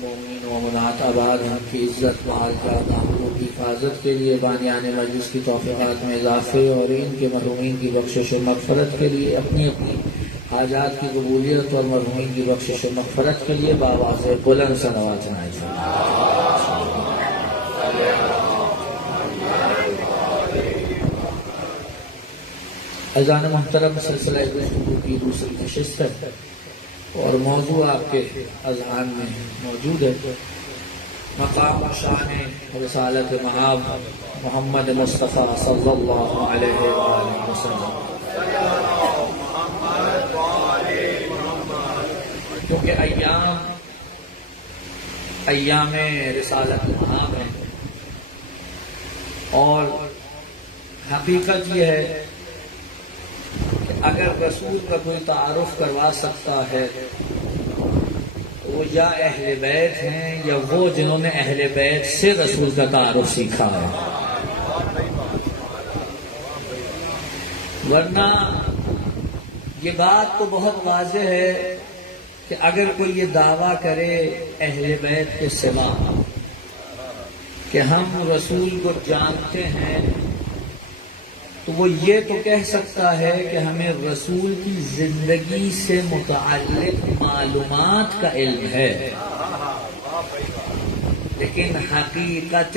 مومنین و مومنات آباد ہیں، کی عزت مال جان آبرو کی حفاظت کے لیے بانیان مجلس کی توفیقات میں اضافے اور ان کے مرحومین کی بخشش و مغفرت کے لیے اپنی اپنی حاجات کی قبولیت اور مرحومین کی بخشش و مغفرت کے لیے بآواز بلند صلوات اذان محترم سلسلہ گفتگو کی دوسری نشست ہے اور موضوع آپ کے اذہان میں موجود ہے، مقام و شان رسالت مآب محمد مصطفیٰ صلی اللہ علیہ وآلہ وسلم۔ کیونکہ ایام رسالت مآب ہیں اور حقیقت یہ ہے کہ اگر رسول کا کوئی تعارف کروا سکتا ہے وہ یا اہل بیت ہیں یا وہ جنہوں نے اہل بیت سے رسول کا تعارف سیکھا ہے، ورنہ یہ بات تو بہت واضح ہے کہ اگر کوئی یہ دعویٰ کرے اہل بیت کے سوا کہ ہم رسول کو جانتے ہیں تو وہ یہ تو کہہ سکتا ہے کہ ہمیں رسول کی زندگی سے متعلق معلومات کا علم ہے، لیکن حقیقت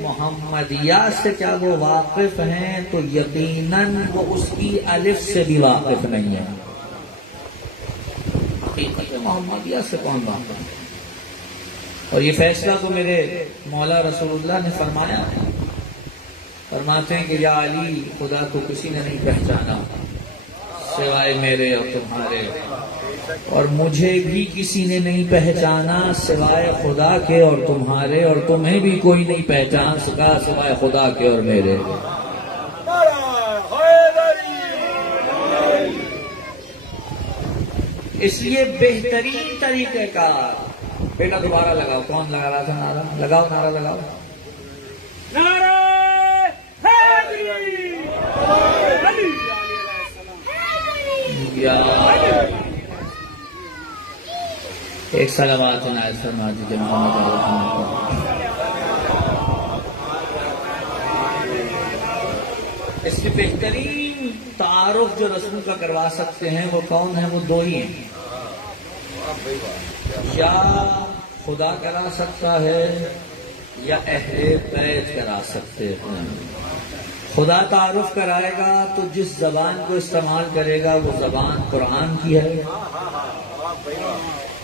محمدیہ سے کیا وہ واقف ہیں تو یقیناً وہ اس کی الف سے بھی واقف نہیں ہے۔ حقیقت محمدیہ سے کون واقف ہے؟ اور یہ فیصلہ تو میرے مولا رسول اللہ نے فرمایا ہے، فرماتے ہیں کہ یا علی خدا کو کسی نے نہیں پہچانا سوائے میرے اور تمہارے، اور مجھے بھی کسی نے نہیں پہچانا سوائے خدا کے اور تمہارے، اور تمہیں بھی کوئی نہیں پہچان سکا سوائے خدا کے اور میرے۔ اس لیے بہترین طریقہ کار، بیٹا دوبارہ لگاؤ، کون لگا رہا تھا نعرہ؟ لگاؤ نعرہ، لگاؤ نعرہ۔ ایک صلوات عنایت فرما دیجیے محمد کو۔ اس میں بہترین تعارف جو رسول کا کروا سکتے ہیں وہ کون ہے؟ وہ دو ہی ہیں، یا خدا کرا سکتا ہے یا اہل بیت کرا سکتے ہیں۔ خدا تعارف کرائے گا تو جس زبان کو استعمال کرے گا وہ زبان قرآن کی ہے،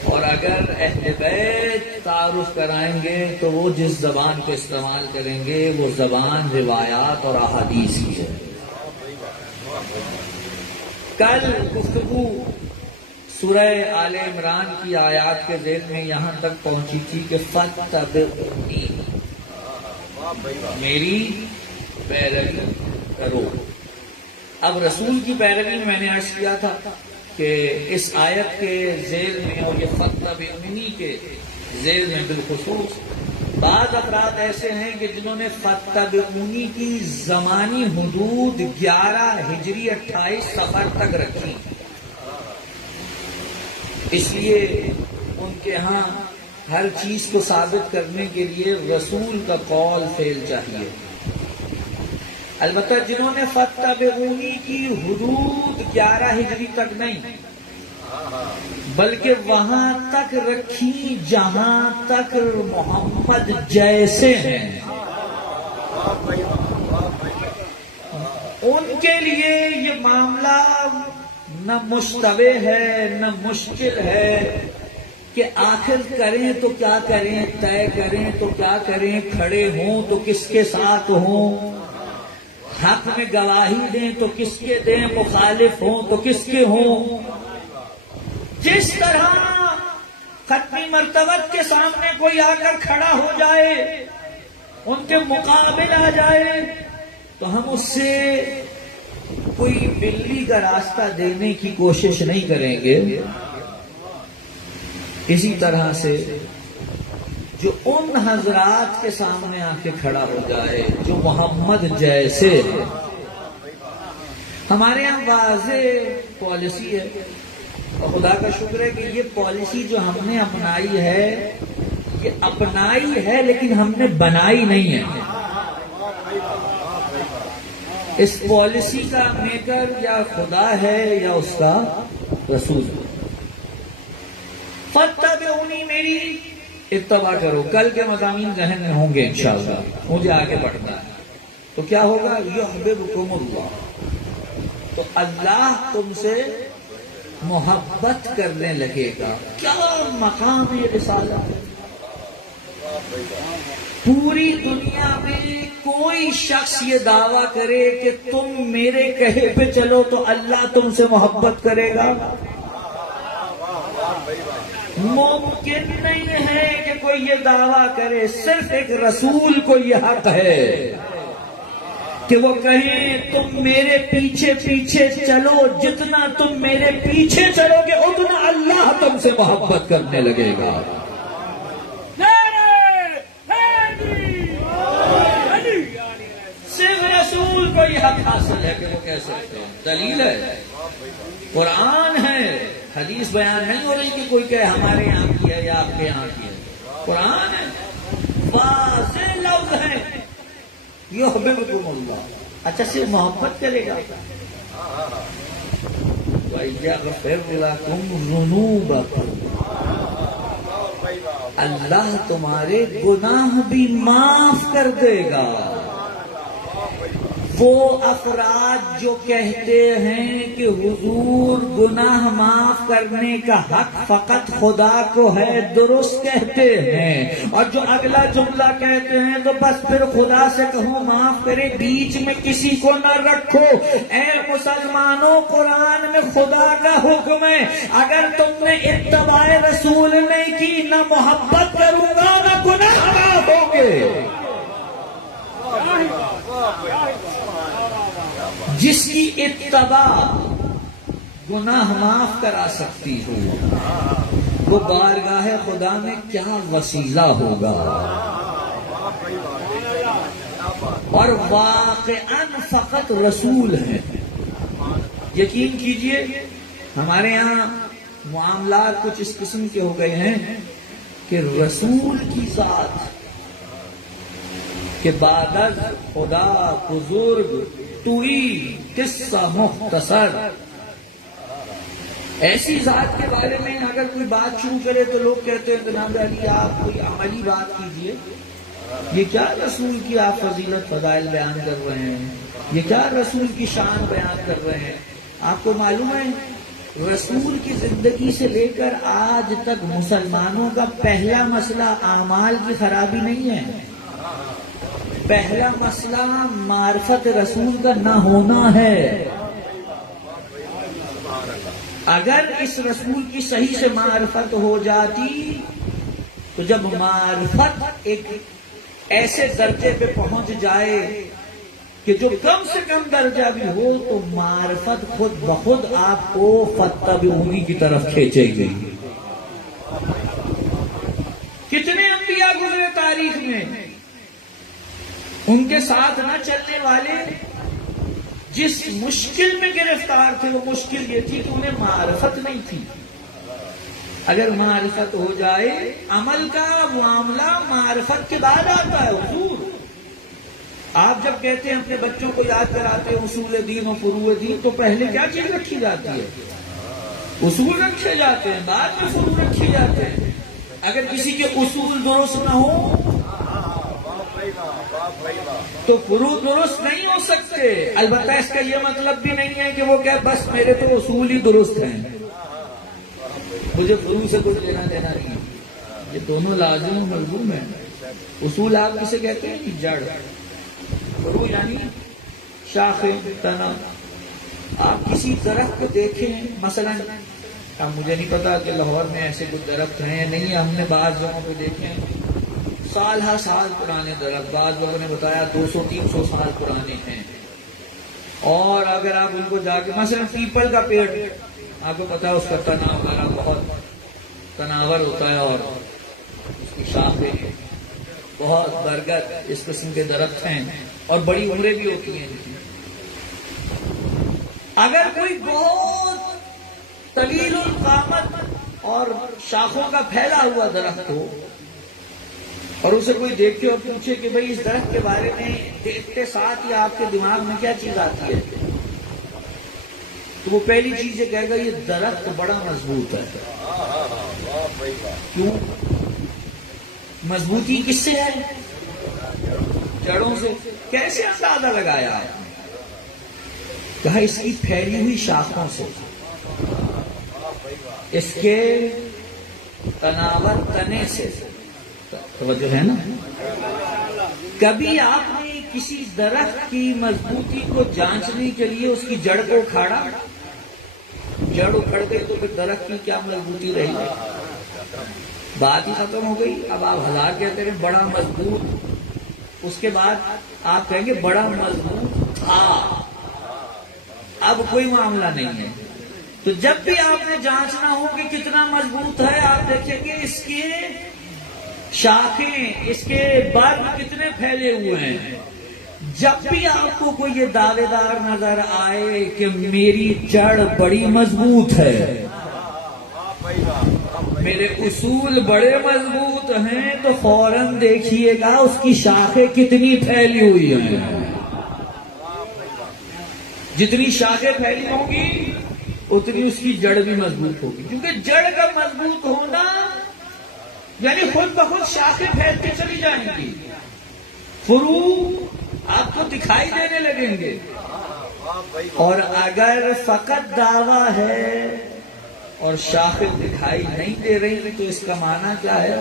اور اگر اہل بیت تعارف کرائیں گے تو وہ جس زبان کو استعمال کریں گے وہ زبان روایات اور احادیث کی ہے۔ کل گفتگو سورہ آل عمران کی آیات کے ذیل میں یہاں تک پہنچی تھی کہ فَاتَّبِعُونِی، میری پیروی کرو۔ اب رسول کی پیروی میں نے عرض کیا تھا کہ اس آیت کے ذیل میں اور یہ فَاتَّبِعُونِی کے ذیل میں بالخصوص بعض افراد ایسے ہیں کہ جنہوں نے فَاتَّبِعُونِی کی زمانی حدود 11 ہجری 28 صفر تک رکھی، اس لیے ان کے ہاں ہر چیز کو ثابت کرنے کے لیے رسول کا قول فعل چاہیے۔ البتہ جنہوں نے فَاتَّبِعُونِی کی حدود 11 ہجری تک نہیں بلکہ وہاں تک رکھی جہاں تک محمد جیسے ہیں، ان کے لیے یہ معاملہ نہ مشتبہ ہے نہ مشکل ہے کہ آخر کریں تو کیا کریں، طے کریں تو کیا کریں، کھڑے ہوں تو کس کے ساتھ ہوں، حق میں گواہی دیں تو کس کے دیں، مخالف ہوں تو کس کے ہوں۔ جس طرح ختمی مرتبت کے سامنے کوئی آ کر کھڑا ہو جائے، ان کے مقابل آ جائے تو ہم اس سے کوئی بلی کا راستہ دینے کی کوشش نہیں کریں گے۔ اسی طرح سے جو ان حضرات کے سامنے آ کے کھڑا ہو جائے جو محمد جیسے ہیں، ہمارے یہاں واضح پالیسی ہے اور خدا کا شکر ہے کہ یہ پالیسی جو ہم نے اپنائی ہے، یہ اپنائی ہے لیکن ہم نے بنائی نہیں ہے۔ اس پالیسی کا میکر یا خدا ہے یا اس کا رسول۔ فاتبعونی، میری اتباع کرو۔ کل کے مضامین ذہن میں ہوں گے انشاءاللہ، مجھے آگے بڑھنا ہے۔ تو کیا ہوگا؟ یحببکم اللہ، تو اللہ تم سے محبت کرنے لگے گا۔ کیا مقام ہے رسالت! پوری دنیا میں کوئی شخص یہ دعویٰ کرے کہ تم میرے کہے پہ چلو تو اللہ تم سے محبت کرے گا؟ ممکن نہیں ہے کہ کوئی یہ دعویٰ کرے۔ صرف ایک رسول کو یہ حق ہے کہ وہ کہیں تم میرے پیچھے پیچھے چلو، جتنا تم میرے پیچھے چلو گے اتنا اللہ تم سے محبت کرنے لگے گا۔ صرف رسول کو یہ حق حاصل ہے کہ وہ کہہ سکتے ہیں۔ دلیل ہے، قرآن ہے، حدیث بیان نہیں ہو رہی کہ کوئی کہے ہمارے یہاں کی ہے یا آپ کے یہاں کی ہے۔ قرآن ہے، واضح لفظ ہے، یحببکم اللہ۔ اچھا، صرف محبت کرے گا؟ وَيَغْفِرْ لَكُمْ ذُنُوبَكُمْ، اللہ تمہارے گناہ بھی معاف کر دے گا۔ وہ افراد جو کہتے ہیں کہ حضور گناہ معاف کرنے کا حق فقط خدا کو ہے، درست کہتے ہیں، اور جو اگلا جملہ کہتے ہیں تو بس پھر خدا سے کہو معاف کرے، بیچ میں کسی کو نہ رکھو۔ اے مسلمانوں، قرآن میں خدا کا حکم ہے، اگر تم نے اتباع رسول نہیں کی، نہ محبت کروں گا نہ گناہ معاف ہوں گے۔ جس کی اتباع گناہ معاف کرا سکتی ہو، وہ بارگاہ خدا میں کیا وسیلہ ہوگا۔ اور واقعاً فقط رسول ہے۔ یقین کیجئے، ہمارے یہاں معاملات کچھ اس قسم کے ہو گئے ہیں کہ رسول کی ذات کہ بعد از خدا بزرگ توئی قصہ مختصر، ایسی ذات کے بارے میں اگر کوئی بات شروع کرے تو لوگ کہتے ہیں جناب علی آپ کوئی عملی بات کیجئے، یہ کیا رسول کی آپ فضیلت فضائل بیان کر رہے ہیں، یہ کیا رسول کی شان بیان کر رہے ہیں۔ آپ کو معلوم ہے رسول کی زندگی سے لے کر آج تک مسلمانوں کا پہلا مسئلہ اعمال کی خرابی نہیں ہے، پہلا مسئلہ معرفت رسول کا نہ ہونا ہے۔ اگر اس رسول کی صحیح سے معرفت ہو جاتی تو جب معرفت ایک ایسے درجے پہ پہنچ جائے کہ جو کم سے کم درجہ بھی ہو تو معرفت خود بخود آپ کو فاتبعونی کی طرف کھینچے گی۔ کتنے انبیاء گزرے تاریخ میں، ان کے ساتھ نہ چلنے والے جس مشکل میں گرفتار تھے، وہ مشکل یہ تھی کہ انہیں معرفت نہیں تھی۔ اگر معرفت ہو جائے، عمل کا معاملہ معرفت کے بعد آتا ہے۔ حضور آپ جب کہتے ہیں اپنے بچوں کو یاد کراتے ہیں اصول دین و فروع دین، تو پہلے کیا چیز رکھی جاتی ہے؟ اصول رکھے جاتے ہیں، بعد میں فروع رکھی جاتے ہیں۔ اگر کسی کے اصول درست نہ ہو تو فروع درست نہیں ہو سکتے۔ البتہ اس کا یہ مطلب بھی نہیں ہے کہ وہ کہ بس میرے تو اصول ہی درست ہیں، مجھے فروع سے کچھ لینا دینا نہیں۔ یہ دونوں لازم و ملزوم ہیں۔ اصول آپ کسے کہتے ہیں؟ جڑ۔ فروع یعنی شاخیں، تنا۔ آپ کسی درخت کو دیکھیں، مثلا اب مجھے نہیں پتا کہ لاہور میں ایسے کچھ درخت ہیں نہیں، ہم نے بعض جگہوں پہ دیکھے ہیں سال ہر سال پرانے درخت، بعض لوگوں نے بتایا 200-300 سال پرانے ہیں۔ اور اگر آپ ان کو جا کے مثلا پیپل کا پیڑ، آپ کو پتا ہے اس کا تنا وغیرہ بہت تناور ہوتا ہے اور اس کی شاخیں بہت، برگد اس قسم کے درخت ہیں اور بڑی عمریں بھی ہوتی ہیں۔ اگر کوئی بہت طویل القامت اور شاخوں کا پھیلا ہوا درخت ہو اور اسے کوئی دیکھے اور پوچھے کہ بھئی اس درخت کے بارے میں دیکھتے ساتھ ہی آپ کے دماغ میں کیا چیز آتی ہے، تو وہ پہلی چیز یہ کہے گا یہ درخت بڑا مضبوط ہے۔ کیوں؟ مضبوطی کس سے ہے؟ جڑوں سے۔ کیسے اندازہ لگایا آپ نے؟ کہا اس کی پھیلی ہوئی شاخوں سے، اس کے تناور تنے سے۔ توجہ ہے نا؟ کبھی آپ نے کسی درخت کی مضبوطی کو جانچنے کے لیے اس کی جڑ کو اکھاڑا؟ جڑ اکھڑ گئی تو پھر درخت کی کیا مضبوطی رہی؟ بات ہی ختم ہو گئی۔ اب آپ ہزار کہتے ہیں بڑا مضبوط، اس کے بعد آپ کہیں گے بڑا مضبوط تھا، اب کوئی معاملہ نہیں ہے۔ تو جب بھی آپ نے جانچنا ہو کہ کتنا مضبوط ہے، آپ دیکھیں گے اس کے شاخیں، اس کے برگ کتنے پھیلے ہوئے ہیں۔ جب بھی آپ کو کوئی یہ دعوے دار نظر آئے کہ میری جڑ بڑی مضبوط ہے، میرے اصول بڑے مضبوط ہیں، تو فوراً دیکھیے گا اس کی شاخیں کتنی پھیلی ہوئی ہیں۔ جتنی شاخیں پھیلی ہوں گی اتنی اس کی جڑ بھی مضبوط ہوگی، کیونکہ جڑ کا مضبوط ہونا یعنی خود بخود شاخیں پھیلتی چلی جائیں گی، فروع آپ کو دکھائی دینے لگیں گے۔ اور اگر فقط دعویٰ ہے اور شاخیں دکھائی نہیں دے رہی تو اس کا معنی کیا ہے؟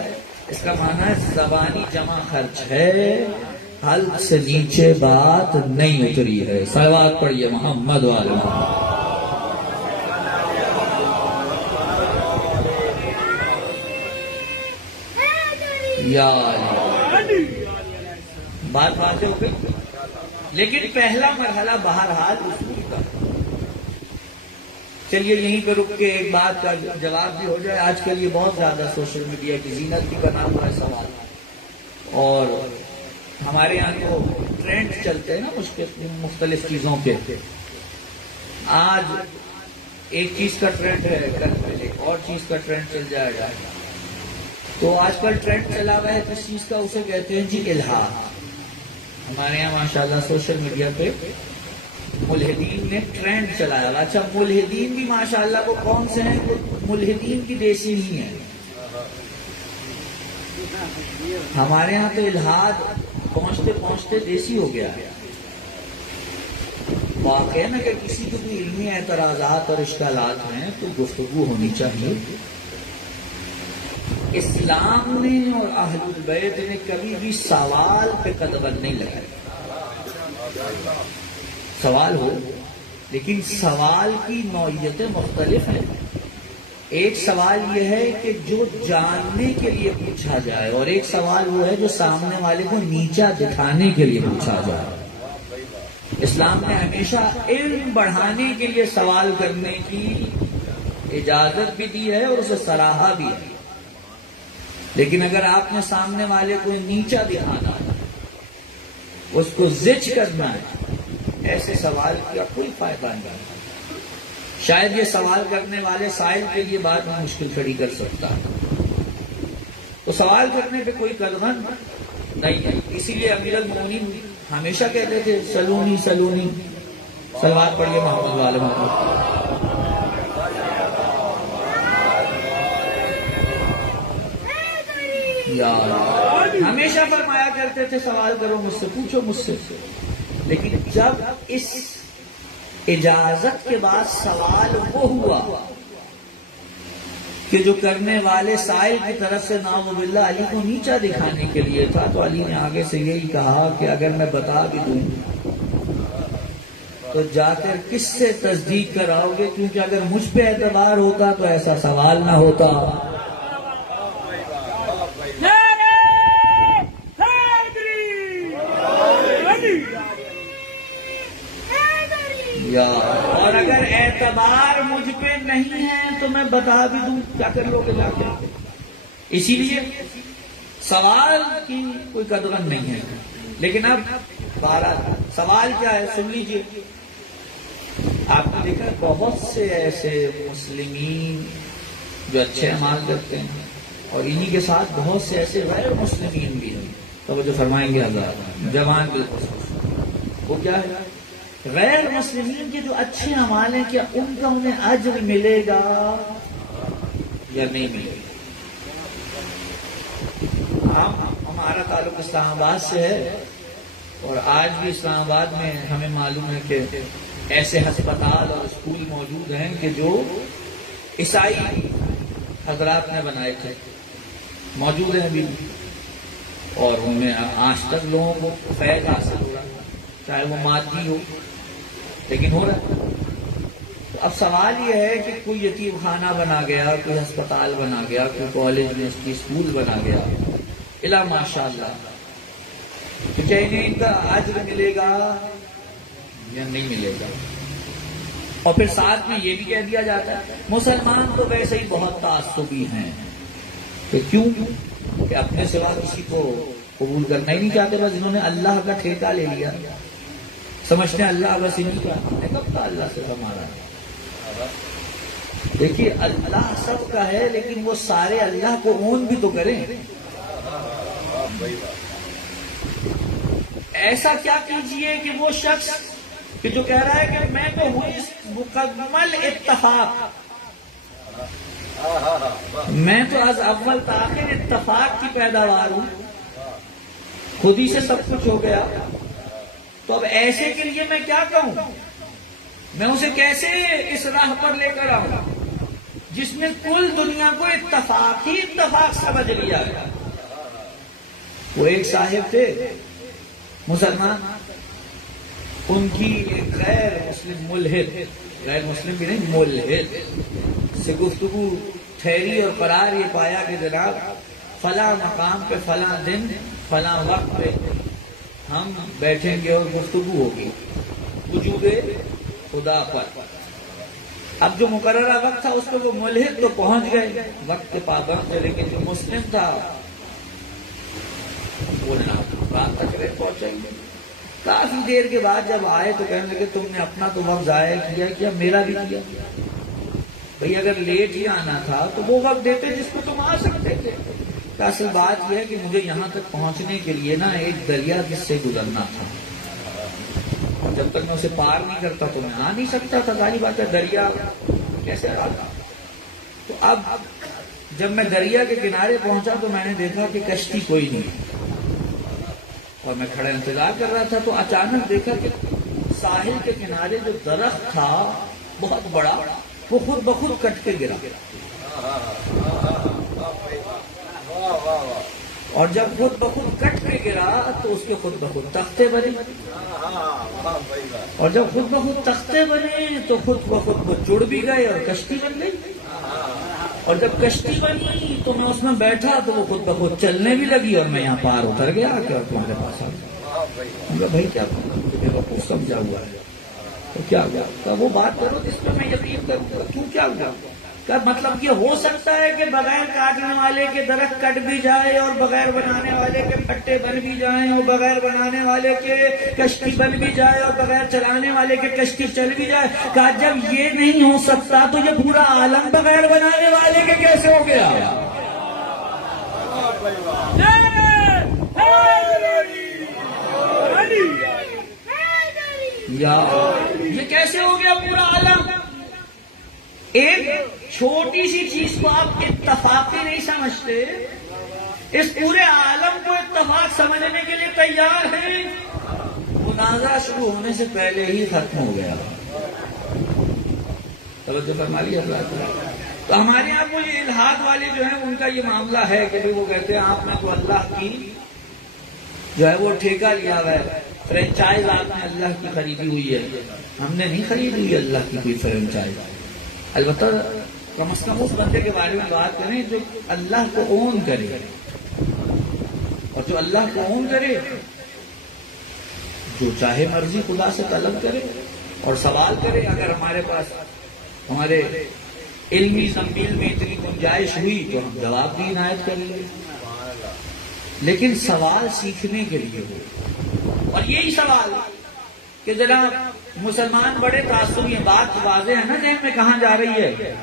اس کا معنی زبانی جمع خرچ ہے، حلق سے نیچے بات نہیں اتری ہے۔ صلوات پڑھیے محمد والے محمد۔ یا بات واضح ہو گئی، لیکن پہلا مرحلہ بہرحال اصول کا۔ چلیے یہیں پہ رک کے ایک بات کا جواب بھی ہو جائے۔ آج کل یہ بہت زیادہ سوشل میڈیا کی زینت بھی بنا ہوا ہے سوال، اور ہمارے یہاں تو ٹرینڈ چلتے ہیں نا مختلف چیزوں کے۔ آج ایک چیز کا ٹرینڈ ہے، کل پہلے ایک اور چیز کا ٹرینڈ چل جائے گا۔ تو آج کل ٹرینڈ چلا ہوا ہے کس چیز کا، اسے کہتے ہیں جی الہاد۔ ہمارے یہاں ماشاءاللہ سوشل میڈیا پہ ملحدین نے ٹرینڈ چلایا۔ اچھا ملحدین بھی ماشاءاللہ وہ کون سے ہیں؟ ملحدین کی دیسی ہی ہیں۔ ہمارے ہاں تو الہاد پہنچتے پہنچتے دیسی ہو گیا ہے۔ واقع ہے نا کہ کسی کو بھی علمی اعتراضات اور اشکالات ہیں تو گفتگو ہونی چاہیے۔ اسلام نے اور اہل البیت نے کبھی بھی سوال پہ قدغن نہیں لگائی۔ سوال ہو لیکن سوال کی نوعیتیں مختلف ہیں۔ ایک سوال یہ ہے کہ جو جاننے کے لیے پوچھا جائے، اور ایک سوال وہ ہے جو سامنے والے کو نیچا دکھانے کے لیے پوچھا جائے۔ اسلام نے ہمیشہ علم بڑھانے کے لیے سوال کرنے کی اجازت بھی دی ہے اور اسے سراہا بھی ہے، لیکن اگر آپ نے سامنے والے کو نیچا دکھانا ہے، اس کو زج کرنا ہے، ایسے سوال کا کوئی فائدہ نہیں۔ شاید یہ سوال کرنے والے سائل کے لیے بات میں مشکل کھڑی کر سکتا ہے، تو سوال کرنے پہ کوئی قدغن نہیں ہے۔ اسی لیے امیر المومنین ہمیشہ کہتے تھے سلونی سلونی۔ صلوات پڑھیے محمد والے محمد۔ ہمیشہ فرمایا کرتے تھے سوال کرو مجھ سے، پوچھو مجھ سے۔ لیکن جب اس اجازت کے بعد سوال وہ ہوا کہ جو کرنے والے سائل کی طرف سے نعوذ باللہ علی کو نیچا دکھانے کے لیے تھا، تو علی نے آگے سے یہی کہا کہ اگر میں بتا بھی دوں تو جا کر کس سے تصدیق کراؤ گے، کیونکہ اگر مجھ پہ اعتبار ہوتا تو ایسا سوال نہ ہوتا۔ اور اگر اعتبار مجھ پہ نہیں ہے تو میں بتا بھی دوں، کیا کر لو گے جا کے؟ اسی لیے سوال کی کوئی قدغن نہیں ہے۔ لیکن اب بہرحال سوال کیا ہے سن لیجیے۔ آپ کو دیکھا بہت سے ایسے مسلمین جو اچھے اعمال کرتے ہیں اور انہی کے ساتھ بہت سے ایسے غیر مسلمین بھی ہیں. توجہ فرمائیں گے حضرات جوان بالخصوص. وہ کیا ہے؟ غیر مسلمین کے جو اچھے اعمال ہیں کیا ان کا انہیں اجر ملے گا یا نہیں ملے گا؟ ہمارا تعلق اسلام آباد سے ہے اور آج بھی اسلام آباد میں ہمیں معلوم ہے کہ ایسے ہسپتال اور اسکول موجود ہیں کہ جو عیسائی حضرات نے بنائے تھے، موجود ہیں ابھی، اور ان میں آج تک لوگوں کو فیض حاصل ہو رہا ہے، چاہے وہ مادی ہو لیکن ہو رہا ہے. تو اب سوال یہ ہے کہ کوئی یتیم خانہ بنا گیا، کوئی ہسپتال بنا گیا، کوئی کالج یونیورسٹی اسکول بنا گیا، الا ماشاء اللہ، تو کیا انہیں ان کا اجر ملے گا یا نہیں ملے گا؟ اور پھر ساتھ میں یہ بھی کہہ دیا جاتا ہے مسلمان تو ویسے ہی بہت تعصبی ہیں، کہ کیوں کہ اپنے سوا کسی کو قبول کرنا ہی نہیں چاہتے، بس انہوں نے اللہ کا ٹھیکہ لے لیا، سمجھتے ہیں اللہ بس انہیں کا ہے، کب کا اللہ سے ہمارا ہے. دیکھیے اللہ سب کا ہے لیکن وہ سارے اللہ کو اون بھی تو کریں. ایسا کیا کیجئے کہ وہ شخص کہ جو کہہ رہا ہے کہ میں تو ہوں اس مکمل اتفاق، میں تو از اول تاخیر اتفاق کی پیداوار ہوں، خود ہی سے سب کچھ ہو گیا، تو اب ایسے کے لیے میں کیا کہوں؟ میں اسے کیسے اس راہ پر لے کر آؤں جس نے کل دنیا کو اتفاق ہی اتفاق سمجھ لیا ہے. وہ ایک صاحب تھے مسلمان، ان کی ایک غیر مسلم ملحد، غیر مسلم بھی نہیں ملحد سے گفتگو ٹھہری اور قرار یہ پایا کہ جناب فلاں مقام پہ فلاں دن فلاں وقت پہ ہم بیٹھیں گے اور گفتگو ہوگی وجود خدا پر. اب جو مقررہ وقت تھا اس پہ وہ ملحد تو پہنچ گئے، وقت کے پابند تھے، لیکن جو مسلم تھا وہ جناب رات تک پہنچیں گے. کافی دیر کے بعد جب آئے تو کہنے لگے تم نے اپنا تو وقت ضائع کیا میرا بھی کیا. بھئی اگر لیٹ ہی آنا تھا تو وہ وقت دیتے جس کو تم آ سکتے تھے. اصل بات یہ ہے کہ مجھے یہاں تک پہنچنے کے لیے نا ایک دریا جس سے گزرنا تھا، اور جب تک میں اسے پار نہیں کرتا تو میں آ نہیں سکتا تھا. ساری بات ہے دریا کیسے آتا. تو اب جب میں دریا کے کنارے پہنچا تو میں نے دیکھا کہ کشتی کوئی نہیں، اور میں کھڑا انتظار کر رہا تھا تو اچانک دیکھا کہ ساحل کے کنارے جو درخت تھا بہت بڑا وہ خود بخود کٹ کے گرا، اور جب خود بخود کٹ کے گرا تو اس کے خود بخود تختے بنے، اور جب خود بخود تختے بنے تو خود بخود وہ جڑ بھی گئے اور کشتی بن گئی، اور جب کشتی بنی تو میں اس میں بیٹھا تو وہ خود بخود چلنے بھی لگی اور میں یہاں پار اتر گیا کہ تمہارے پاس آ گیا. بھائی کیا تجھے وقوف سمجھا ہوا ہے تو کیا ہوا؟ وہ بات کرو جس پہ میں یقین کروں گا. کیوں کیا ہوا؟ کیا مطلب یہ ہو سکتا ہے کہ بغیر کاٹنے والے کے درخت کٹ بھی جائے اور بغیر بنانے والے کے پٹے بن بھی جائیں اور بغیر بنانے والے کے کشتی بن بھی جائے اور بغیر چلانے والے کے کشتی چل بھی جائے؟ کہا جب یہ نہیں ہو سکتا تو یہ پورا عالم بغیر بنانے والے کے کیسے ہو گیا؟ یہ کیسے ہو گیا پورا عالم؟ ایک چھوٹی سی چیز کو آپ اتفاقی نہیں سمجھتے، اس پورے عالم کو اتفاق سمجھنے کے لیے تیار ہیں. مناظرہ شروع ہونے سے پہلے ہی ختم ہو گیا. توجہ فرما لی حضرات. تو ہمارے یہاں وہ یہ الحاد والے جو ہیں ان کا یہ معاملہ ہے کہ وہ کہتے ہیں آپ نے تو اللہ کی جو ہے وہ ٹھیکہ لیا ہوا ہے، فرینچائز آپ نے اللہ کی خریدی ہوئی ہے. ہم نے نہیں خریدی ہوئی اللہ کی کوئی فرینچائز. البتہ کم از کم اس بندے کے بارے میں بات کریں جو اللہ کو اون کرے، اور جو اللہ کو اون کرے جو چاہے مرضی خدا سے طلب کرے اور سوال کرے. اگر ہمارے پاس ہمارے علمی زمین میں اتنی گنجائش ہوئی تو ہم جواب بھی عنایت کریں گے، لیکن سوال سیکھنے کے لیے ہو. اور یہی سوال کہ جناب مسلمان بڑے تعصبی ہیں. بات واضح ہے نا ذہن میں کہاں جا رہی ہے؟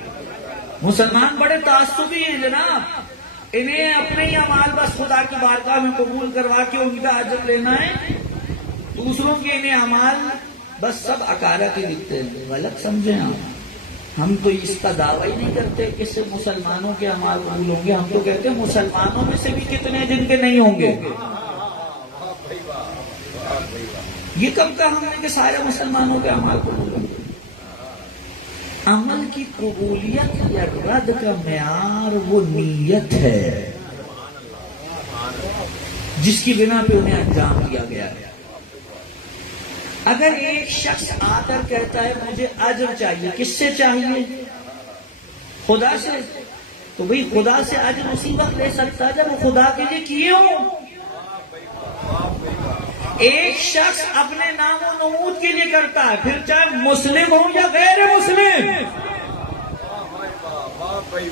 مسلمان بڑے تعصبی ہیں جناب. انہیں اپنے ہی اعمال بس خدا کی بارگاہ میں قبول کروا کے ان کا اجر لینا ہے. دوسروں کے انہیں اعمال بس سب عقارت ہی دکھتے ہیں. غلط سمجھیں آپ. ہم تو اس کا دعویٰ ہی نہیں کرتے کہ صرف مسلمانوں کے اعمال قبول ہوں گے. ہم تو کہتے ہیں مسلمانوں میں سے بھی کتنے جن کے نہیں ہوں گے. یہ کب کہا ہم نے کہ سارے مسلمانوں کے اعمال قبول ہوں گے؟ عمل کی قبولیت یا رد کا معیار وہ نیت ہے جس کی بنا پہ انہیں انجام دیا گیا ہے. اگر ایک شخص آ کر کہتا ہے مجھے اجر چاہیے، کس سے چاہیے؟ خدا سے. تو بھئی خدا سے اجر اسی وقت لے سکتا ہے جب وہ خدا کے لیے کیے ہوں. ایک شخص اپنے نام و نمود کے لیے کرتا ہے، پھر چاہے مسلم ہو یا غیر مسلم.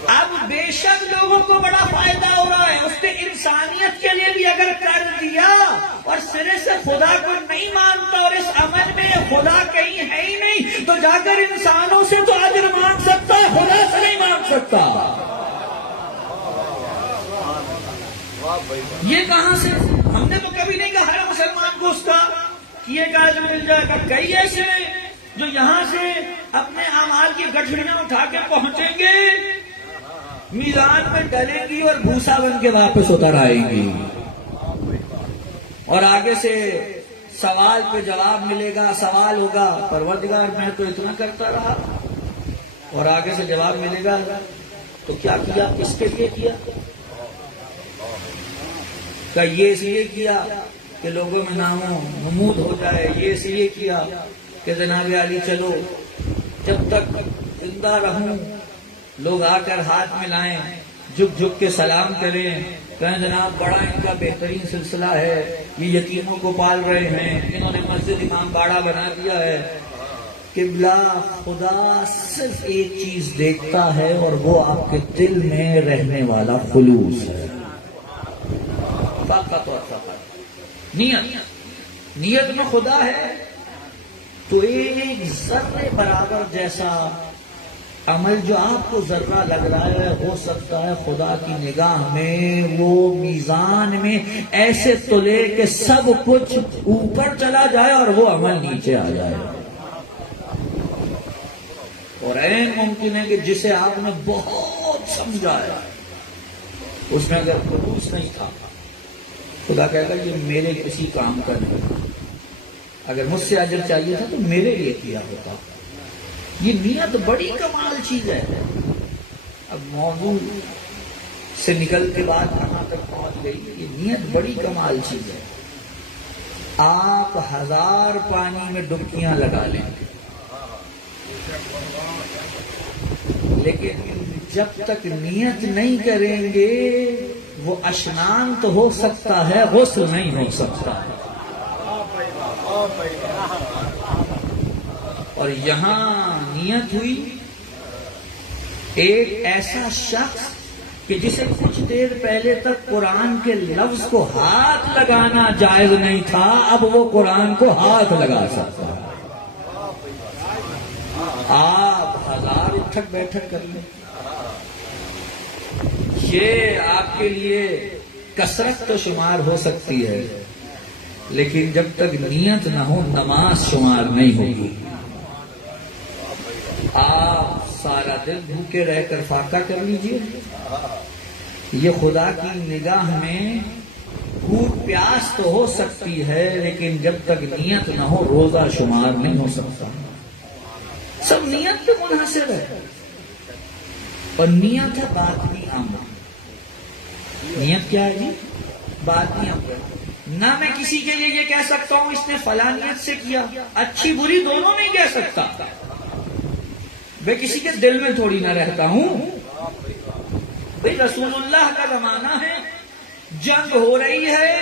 اب بے شک لوگوں کو بڑا فائدہ ہو رہا ہے، اس نے انسانیت کے لیے بھی اگر کر دیا اور سرے سے خدا کو نہیں مانتا اور اس عمل میں خدا کہیں ہے ہی نہیں، تو جا کر انسانوں سے تو اجر مانگ سکتا ہے، خدا سے نہیں مانگ سکتا. یہ کہاں سے؟ ہم نے تو کبھی نہیں کہا ہر مسلمان کو اس کا کیے کا اجر مل جائے گا. کئی ایسے جو یہاں سے اپنے اعمال کی گٹھڑیاں اٹھا کے پہنچیں گے، میدان میں ڈلیں گی اور بھوسا بن کے واپس اتر آئیں گی، اور آگے سے سوال پہ جواب ملے گا. سوال ہوگا پروردگار میں تو اتنا کرتا رہا، اور آگے سے جواب ملے گا تو کیا کیا، کس کے لیے کیا؟ کہ یہ اس لیے کیا کہ لوگوں میں نام و نمود ہو جائے، یہ اس لیے کیا کہ جناب علی چلو جب تک زندہ رہوں لوگ آ کر ہاتھ ملائیں، جھک جھک کے سلام کریں، کہیں جناب بڑا ان کا بہترین سلسلہ ہے، یہ یتیموں کو پال رہے ہیں، انہوں نے مسجد امام باڑہ بنا دیا ہے. قبلہ خدا صرف ایک چیز دیکھتا ہے اور وہ آپ کے دل میں رہنے والا خلوص ہے. فقط اور فقط نیت میں خدا ہے. تو ایک ذرے برابر جیسا عمل جو آپ کو ذرہ لگ رہا ہے، ہو سکتا ہے خدا کی نگاہ میں وہ میزان میں ایسے تلے کہ سب کچھ اوپر چلا جائے اور وہ عمل نیچے آ جائے. اور عین ممکن ہے کہ جسے آپ نے بہت سمجھا ہے اس میں اگر خلوص نہیں تھا، خدا کہے گا یہ میرے کسی کام کا نہیں، اگر مجھ سے اجر چاہیے تھا تو میرے لیے کیا ہوتا. یہ نیت بڑی کمال چیز ہے. اب موضوع سے نکل کے بعد کہاں تک پہنچ گئی؟ یہ نیت بڑی کمال چیز ہے. آپ 1000 پانی میں ڈبکیاں لگا لیں لیکن جب تک نیت نہیں کریں گے وہ اشنان تو ہو سکتا ہے، غسل نہیں ہو سکتا. اور یہاں نیت ہوئی. ایک ایسا شخص کہ جسے کچھ دیر پہلے تک قرآن کے لفظ کو ہاتھ لگانا جائز نہیں تھا، اب وہ قرآن کو ہاتھ لگا سکتا ہے. آپ 1000 اٹھک بیٹھک کر لیں، یہ آپ کے لیے کثرت تو شمار ہو سکتی ہے، لیکن جب تک نیت نہ ہو نماز شمار نہیں ہوگی. آپ سارا دن بھوکے رہ کر فاقہ کر لیجئے، یہ خدا کی نگاہ میں بھوک پیاس تو ہو سکتی ہے لیکن جب تک نیت نہ ہو روزہ شمار نہیں ہو سکتا. سب نیت پہ منحصر ہے، اور نیت ہے باطنی عمل. نیت کیا ہے جی؟ باطنی عمل. نہ میں کسی کے لیے یہ کہہ سکتا ہوں اس نے فلاں نیت سے کیا، اچھی بری دونوں نہیں کہہ سکتا. میں کسی کے دل میں تھوڑی نہ رہتا ہوں. بھئی رسول اللہ کا زمانہ ہے، جنگ ہو رہی ہے،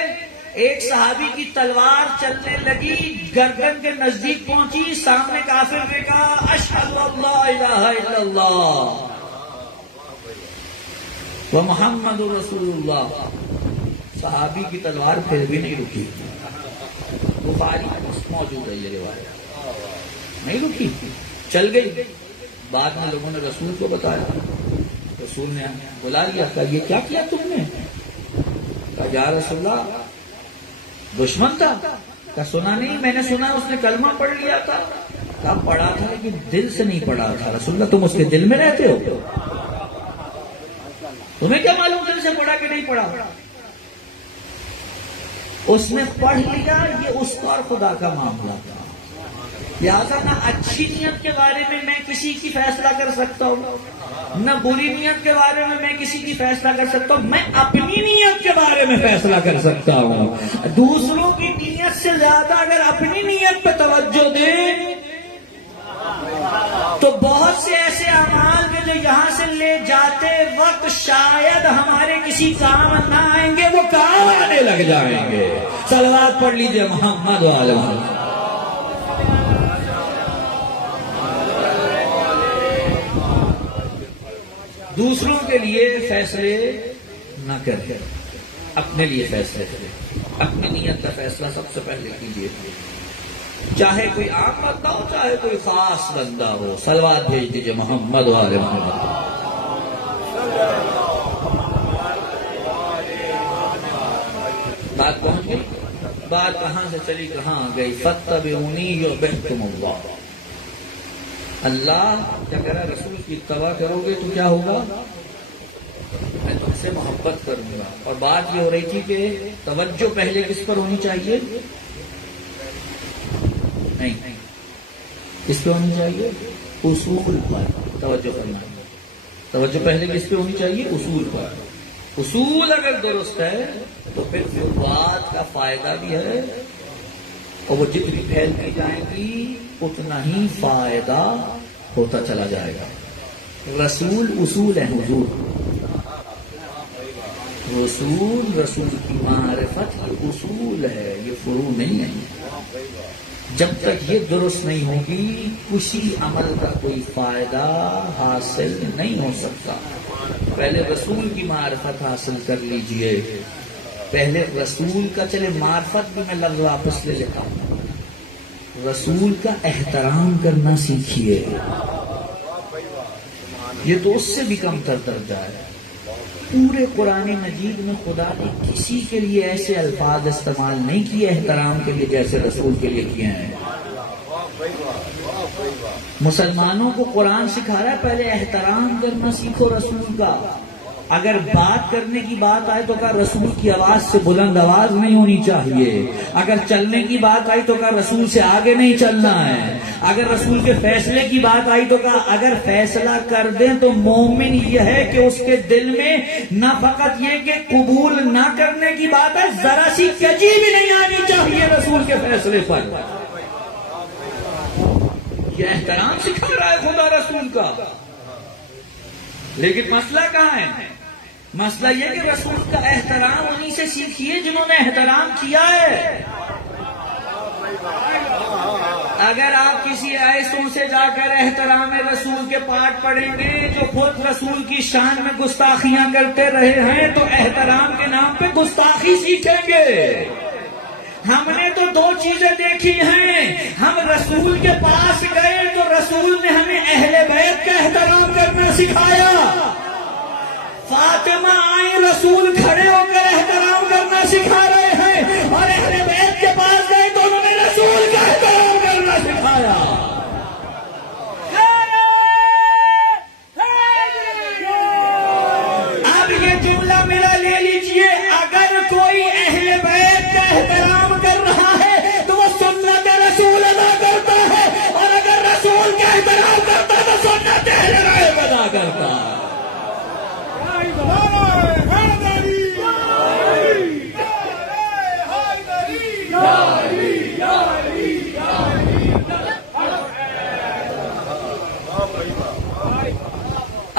ایک صحابی کی تلوار چلنے لگی، گردن کے نزدیک پہنچی، سامنے کافر نے کہا اشہد ان لا الہ الا اللہ ومحمد رسول اللہ. صحابی کی تلوار پھر بھی نہیں رکی، وہ بخاری موجود ہے یہ روایت. نہیں رکی، چل گئی. بعد میں لوگوں نے رسول کو بتایا، رسول نے بلا لیا، کہا یہ کیا کیا تم نے؟ کہا یا رسول اللہ دشمن تھا. کہا سنا نہیں، میں نے سنا اس نے کلمہ پڑھ لیا تھا. کہا پڑھا تھا لیکن دل سے نہیں پڑھا تھا. رسول اللہ تم اس کے دل میں رہتے ہو، تمہیں کیا معلوم دل سے پڑھا کہ نہیں پڑھا؟ اس نے پڑھ لیا، یہ اس کا اور خدا کا معاملہ تھا. لہٰذا نہ اچھی نیت کے بارے میں میں کسی کی فیصلہ کر سکتا ہوں، نہ بری نیت کے بارے میں میں کسی کی فیصلہ کر سکتا ہوں. میں اپنی نیت کے بارے میں فیصلہ کر سکتا ہوں. دوسروں کی نیت سے زیادہ اگر اپنی نیت پہ توجہ دیں تو بہت سے ایسے اعمال کے جو یہاں سے لے جاتے وقت شاید ہمارے کسی کام نہ آئیں گے، وہ کام آنے لگ جائیں گے. صلوات پڑھ لیجئے محمد وعلی محمد. دوسروں کے لیے فیصلے نہ کریں، اپنے لیے فیصلے کریں. اپنی نیت کا فیصلہ سب سے پہلے کیجیے، چاہے کوئی عام بندہ ہو چاہے کوئی خاص بندہ ہو. صلوات بھیج دیجیے محمد وعلی محمد. بات پہنچ گئی، بات کہاں سے چلی کہاں گئی. فاتبعونی یحببکم اللہ. اللہ کیا کہہ رہا ہے؟ رسول کی اتباع کرو گے تو کیا ہوگا؟ میں تم سے محبت کروں گا. اور بات یہ ہو رہی تھی کہ توجہ پہلے کس پر ہونی چاہیے؟ نہیں، کس پہ ہونی چاہیے؟ اصول پر توجہ کرنا. توجہ پہلے کس پہ ہونی چاہیے؟ اصول پر. اصول اگر درست ہے تو پھر فروعات کا فائدہ بھی ہے، اور وہ جتنی پھیلتی جائیں گی اتنا ہی فائدہ ہوتا چلا جائے گا. رسول اصول ہے حضور، رسول کی معرفت یہ اصول ہے، یہ فروع نہیں ہے. جب تک یہ درست نہیں ہوگی کسی عمل کا کوئی فائدہ حاصل نہیں ہو سکتا. پہلے رسول کی معرفت حاصل کر لیجئے. پہلے رسول کا، چلے معرفت بھی میں لفظ واپس لے لیتا ہوں، رسول کا احترام کرنا سیکھیے. یہ تو اس سے بھی کم تر درجہ ہے. پورے قرآن مجید میں خدا نے کسی کے لیے ایسے الفاظ استعمال نہیں کیے احترام کے لیے جیسے رسول کے لیے کیے ہیں. مسلمانوں کو قرآن سکھا رہا ہے پہلے احترام کرنا سیکھو رسول کا. اگر بات کرنے کی بات آئے تو کہا رسول کی آواز سے بلند آواز نہیں ہونی چاہیے. اگر چلنے کی بات آئی تو کہا رسول سے آگے نہیں چلنا ہے. اگر رسول کے فیصلے کی بات آئی تو کہا اگر فیصلہ کر دیں تو مومن یہ ہے کہ اس کے دل میں نہ فقط یہ کہ قبول نہ کرنے کی بات ہے، ذرا سی کجی بھی نہیں آنی چاہیے رسول کے فیصلے پر. یہ احترام سکھا رہا ہے خدا رسول کا. لیکن مسئلہ کہاں ہے؟ مسئلہ یہ کہ رسول کا احترام انہی سے سیکھیے جنہوں نے احترام کیا ہے. اگر آپ کسی ایسوں سے جا کر احترام رسول کے پاٹ پڑھیں گے جو خود رسول کی شان میں گستاخیاں کرتے رہے ہیں تو احترام کے نام پہ گستاخی سیکھیں گے. ہم نے تو دو چیزیں دیکھی ہیں. ہم رسول کے پاس گئے تو رسول نے ہمیں اہل بیت کا احترام کرنا سکھایا. فاطمہ آئی، رسول کھڑے ہو کر احترام کرنا سکھا رہے ہیں. اور اہل بیت کے پاس گئے تو انہوں نے رسول کا احترام کرنا سکھایا. اب یہ جملہ میرا لے لیجئے، اگر کوئی اہل بیت کا احترام کر رہا ہے تو وہ سنت رسول ادا کرتا ہے، اور اگر رسول کا احترام کرتا ہے تو سنت اہل بیت ادا کرتا ہے.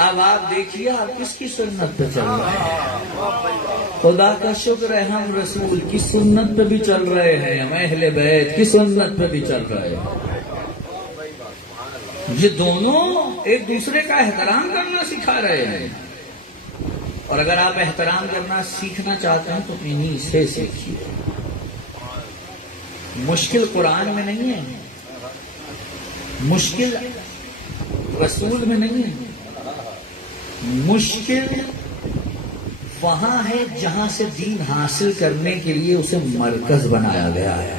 اب آپ دیکھیے آپ کس کی سنت پہ چل رہے ہیں. خدا کا شکر ہے ہم رسول کی سنت پہ بھی چل رہے ہیں، ہم اہل بیت کی سنت پہ بھی چل رہے ہیں. یہ دونوں ایک دوسرے کا احترام کرنا سکھا رہے ہیں. اور اگر آپ احترام کرنا سیکھنا چاہتے ہیں تو انہی سے سیکھیے. مشکل قرآن میں نہیں ہے، مشکل رسول میں نہیں ہے، مشکل وہاں ہے جہاں سے دین حاصل کرنے کے لیے اسے مرکز بنایا گیا ہے۔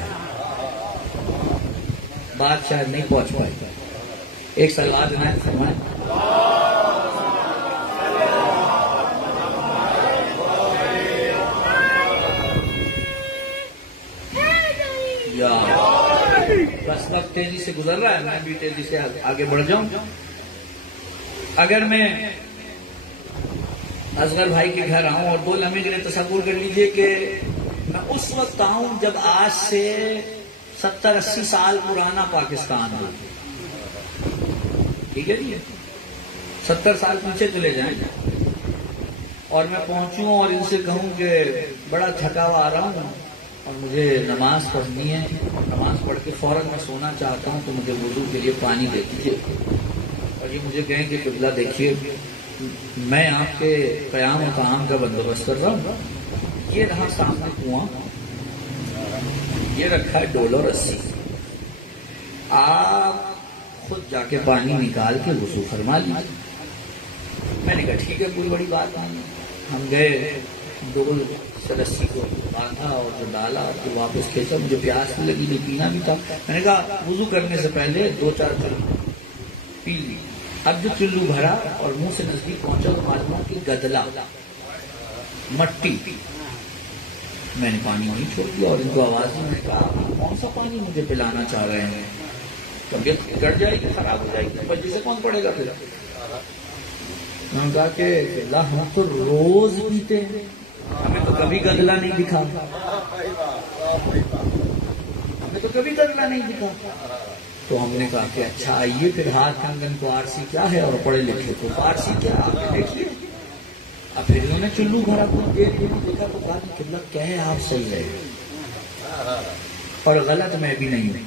بات شاید نہیں پہنچ پائی، ایک سلوات عنایت فرمائیں۔ بس وقت تیزی سے گزر رہا ہے، میں بھی تیزی سے آگے بڑھ جاؤں۔ اگر میں اصغر بھائی کے گھر آؤں اور 2 لمحے کے لیے تصور کر لیجئے کہ میں اس وقت آؤں جب آج سے 70-80 سال پرانا پاکستان ہو، ٹھیک ہے جی، 70 سال پیچھے چلے جائیں، اور میں پہنچوں اور ان سے کہوں کہ بڑا تھکا ہوا آ رہا ہوں اور مجھے نماز پڑھنی ہے، نماز پڑھ کے فوراً میں سونا چاہتا ہوں، تو مجھے وضو کے لیے پانی دے دیجیے، اور یہ مجھے کہیں کہ قبلہ دیکھیے میں آپ کے قیام و قیام کا بندوبست کر رہا ہوں، یہ رہا سامنے کنواں، یہ رکھا ہے ڈول اور رسی، آپ خود جا کے پانی نکال کے وضو فرما لیجیے۔ میں نے کہا ٹھیک ہے، کوئی بڑی بات نہیں۔ ہم گئے، ڈول سے رسی کو باندھا اور جو ڈالا پھر واپس کھینچا، مجھے پیاس بھی لگی، نہیں پینا بھی تھا، میں نے کہا وضو کرنے سے پہلے 2-4 چلو پی لی۔ اب جو چلو بھرا اور منہ سے نزدیک پہنچا تو معلوم کہ گدلا مٹی، میں نے پانی نہیں چھوڑ دیا اور ان کو آواز میں نے کہا کون سا پانی مجھے پلانا چاہ رہے ہیں، طبیعت گڑ جائے گی، خراب ہو جائے گی، بچے سے کون پڑے گا پھر؟ میں نے کہا کہ اللہ ہم تو روز پیتے ہیں، ہمیں تو کبھی گدلا نہیں دکھا، ہمیں تو کبھی گدلا نہیں دکھا۔ تو ہم نے کہا کہ اچھا آئیے پھر ہاتھ کنگن کو آرسی کیا ہے اور پڑھے لکھے کو فارسی کیا، آپ نے دیکھیے۔ اب پھر انہوں نے چلو بھرا کچھ دیر کے لیے دیکھا تو کہا کہ قبلہ کہے آپ صحیح ہے اور غلط میں بھی نہیں ہوں۔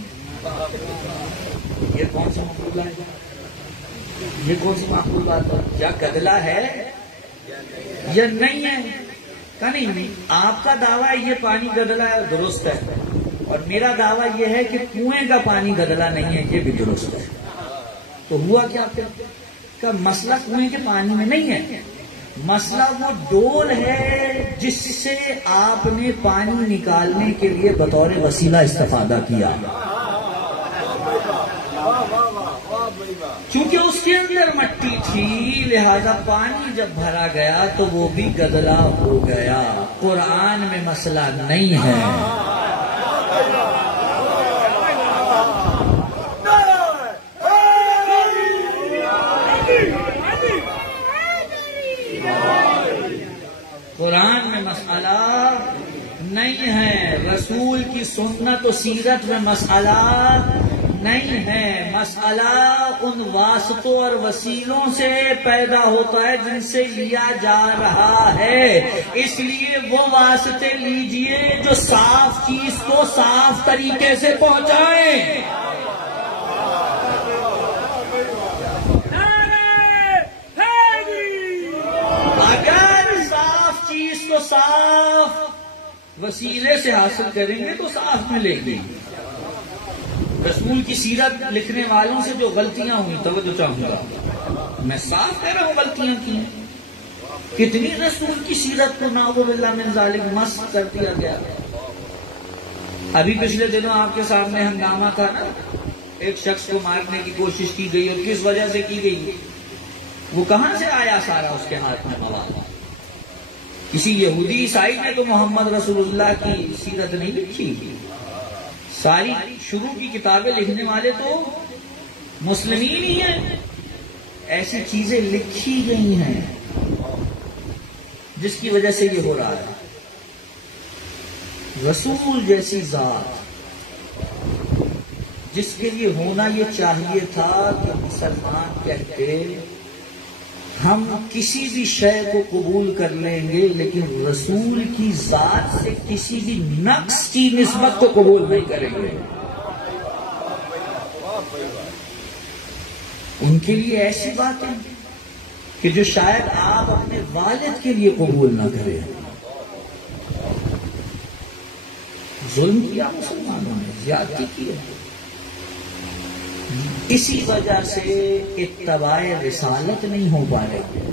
یہ کون سا معقول ہے؟ یہ کون سی معقول بات ہے؟ کیا گدلا ہے یا نہیں ہے؟ کہا نہیں، آپ کا دعویٰ ہے یہ پانی گدلا ہے، درست ہے، اور میرا دعویٰ یہ ہے کہ کنویں کا پانی گدلا نہیں ہے، یہ بھی درست ہے۔ تو ہوا کیا پھر؟ کہ مسئلہ کنویں کے پانی میں نہیں ہے، مسئلہ وہ ڈول ہے جس سے آپ نے پانی نکالنے کے لیے بطور وسیلہ استفادہ کیا، کیونکہ اس کے اندر مٹی تھی، لہذا پانی جب بھرا گیا تو وہ بھی گدلا ہو گیا۔ قرآن میں مسئلہ نہیں ہے۔ قرآن میں مسئلہ نہیں ہے، رسول کی سنت و سیرت میں مسئلہ نہیں ہے، مسئلہ ان واسطوں اور وسیلوں سے پیدا ہوتا ہے جن سے لیا جا رہا ہے، اس لیے وہ واسطے لیجئے جو صاف چیز کو صاف طریقے سے پہنچائیں۔ اگر صاف چیز کو صاف وسیلے سے حاصل کریں گے تو صاف ملے گی۔ رسول کی سیرت لکھنے والوں سے جو غلطیاں ہوئی، توجہ چاہوں گا، میں صاف کہہ رہا ہوں غلطیاں کی ہیں، کتنی رسول کی سیرت کو نعوذ باللہ من ذالک مسخ کر دیا گیا۔ ابھی پچھلے دنوں آپ کے سامنے ہنگامہ تھا نا، ایک شخص کو مارنے کی کوشش کی گئی، اور کس وجہ سے کی گئی؟ وہ کہاں سے آیا سارا اس کے ہاتھ میں مواد؟ کسی یہودی عیسائی نے تو محمد رسول اللہ کی سیرت نہیں لکھی، ساری شروع کی کتابیں لکھنے والے تو مسلمین ہی ہیں، ایسی چیزیں لکھی گئی ہیں جس کی وجہ سے یہ ہو رہا ہے۔ رسول جیسی ذات جس کے لیے ہونا یہ چاہیے تھا کہ مسلمان کہتے ہم کسی بھی شے کو قبول کر لیں گے لیکن رسول کی ذات سے کسی بھی نقص کی نسبت کو قبول نہیں کریں گے۔ ان کے لیے ایسی باتیں کہ جو شاید آپ اپنے والد کے لیے قبول نہ کریں۔ ظلم کیا مسلمانوں نے، زیادتی کی ہے. اسی وجہ سے اتباع رسالت نہیں ہو پا رہے.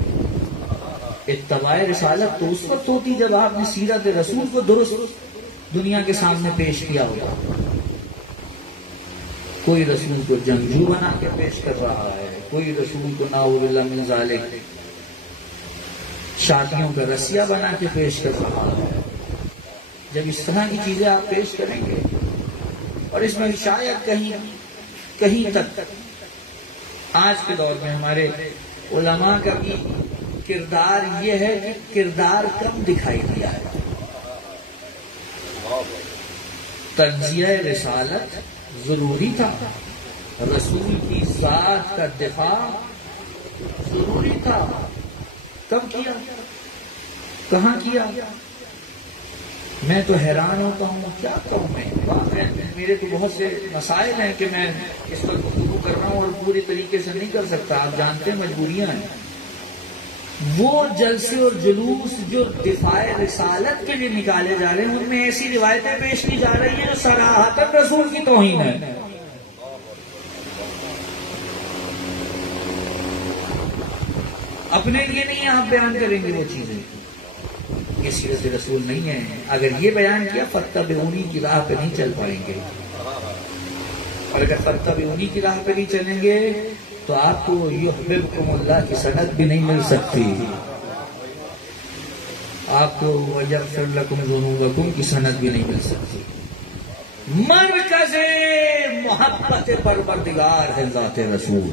اتباع رسالت تو اس وقت ہوتی جب آپ نے سیرت رسول کو درست دنیا کے سامنے پیش کیا ہوگا. کوئی رسول کو جنگجو بنا کے پیش کر رہا ہے، کوئی رسول کو نعوذ باللہ من ذالک شادیوں کا رسیہ بنا کے پیش کر رہا ہے. جب اس طرح کی چیزیں آپ پیش کریں گے، اور اس میں شاید کہیں تک آج کے دور میں ہمارے علماء کا بھی کردار یہ ہے کہ کردار کم دکھائی دیا ہے. تنزیہ رسالت ضروری تھا، رسول کی ذات کا دفاع ضروری تھا. کب کیا؟ کہاں کیا؟ میں تو حیران ہوتا ہوں، کیا کہوں میں. میرے تو بہت سے مسائل ہیں کہ میں اس پر گفتگو کر رہا ہوں اور پوری طریقے سے نہیں کر سکتا. آپ جانتے ہیں مجبوریاں ہیں. وہ جلسے اور جلوس جو دفاع رسالت کے لیے نکالے جا رہے ہیں، ان میں ایسی روایتیں پیش کی جا رہی ہیں جو صراحتاً رسول کی توہین ہے. اپنے لیے نہیں آپ بیان کریں گے وہ چیزیں، یہ سیرت رسول نہیں ہے. اگر یہ بیان کیا فاتبعونی کی راہ پہ نہیں چل پائیں گے، اور اگر فاتبعونی کی راہ پہ نہیں چلیں گے تو آپ کو یحببکم اللہ کی سند بھی نہیں مل سکتی، آپ کو ویغفر لکم ذنوبکم کی سند بھی نہیں مل سکتی. مرکز محبت پروردگار ہے ذات رسول.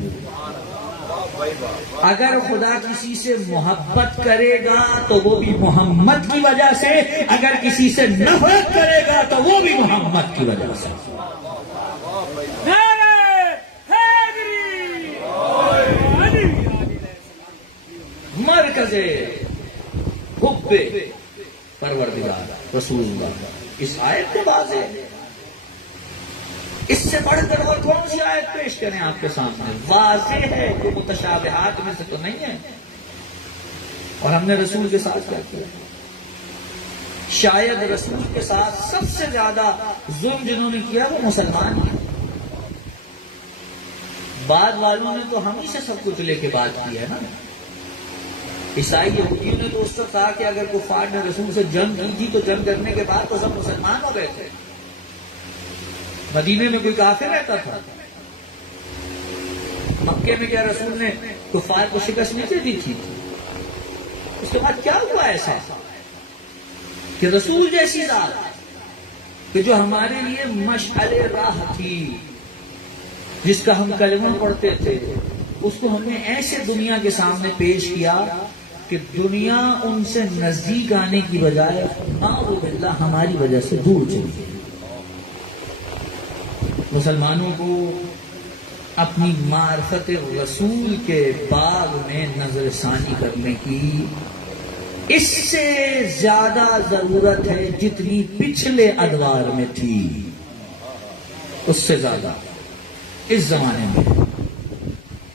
اگر خدا کسی سے محبت کرے گا تو وہ بھی محمد کی وجہ سے، اگر کسی سے نفرت کرے گا تو وہ بھی محمد کی وجہ سے. مرکز حب پروردگار رسول اللہ. اس آیت کے بعد ہے، اس سے بڑھ کر اور کون سی آیت پیش کریں آپ کے سامنے؟ واضح ہے کہ متشابہات میں سے تو نہیں ہے. اور ہم نے رسول کے ساتھ کیا کیا؟ شاید رسول کے ساتھ سب سے زیادہ ظلم جنہوں نے کیا وہ مسلمان ہیں. بعد والوں نے تو ہم ہی سے سب کچھ لے کے بات کی ہے نا. عیسائی یہودیوں نے تو اس وقت کہا کہ اگر کفار نے رسول سے جنگ کی تھی تو جنگ کرنے کے بعد تو سب مسلمان ہو گئے تھے. مدینے میں کوئی کافر رہتا تھا؟ مکے میں کیا رسول نے کفار کو شکست نہیں دی تھی؟ اس کے بعد کیا ہوا ایسا کہ رسول جیسی ذات کہ جو ہمارے لیے مشعل راہ تھی، جس کا ہم کلمہ پڑھتے تھے، اس کو ہم نے ایسے دنیا کے سامنے پیش کیا کہ دنیا ان سے نزدیک آنے کی بجائے نعوذ باللہ ہماری وجہ سے دور چلی گئی. مسلمانوں کو اپنی معرفت رسول کے باغ میں نظر ثانی کرنے کی اس سے زیادہ ضرورت ہے جتنی پچھلے ادوار میں تھی، اس سے زیادہ اس زمانے میں.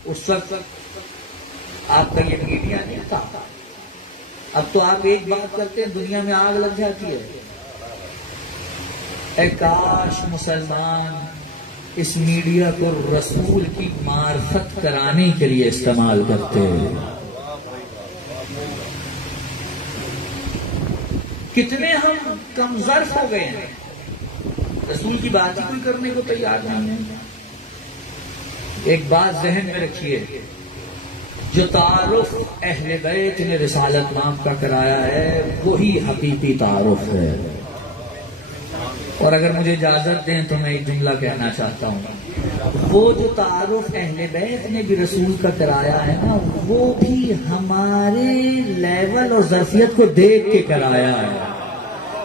اس وقت آپ کا یہ میڈیا نہیں تھا. اب تو آپ ایک بات کرتے ہیں دنیا میں آگ لگ جاتی ہے. اے کاش مسلمان اس میڈیا کو رسول کی معرفت کرانے کے لیے استعمال کرتے. کتنے ہم کم ظرف ہو گئے ہیں، رسول کی بات ہی کوئی کرنے کو تیار نہیں ہے. ایک بات ذہن میں رکھیے، جو تعارف اہل بیت نے رسالت نام کا کرایا ہے وہی حقیقی تعارف ہے. اور اگر مجھے اجازت دیں تو میں ایک جملہ کہنا چاہتا ہوں. وہ جو تعارف اہل بیت نے بھی رسول کا کرایا ہے نا، وہ بھی ہمارے لیول اور ظرفیت کو دیکھ کے کرایا ہے.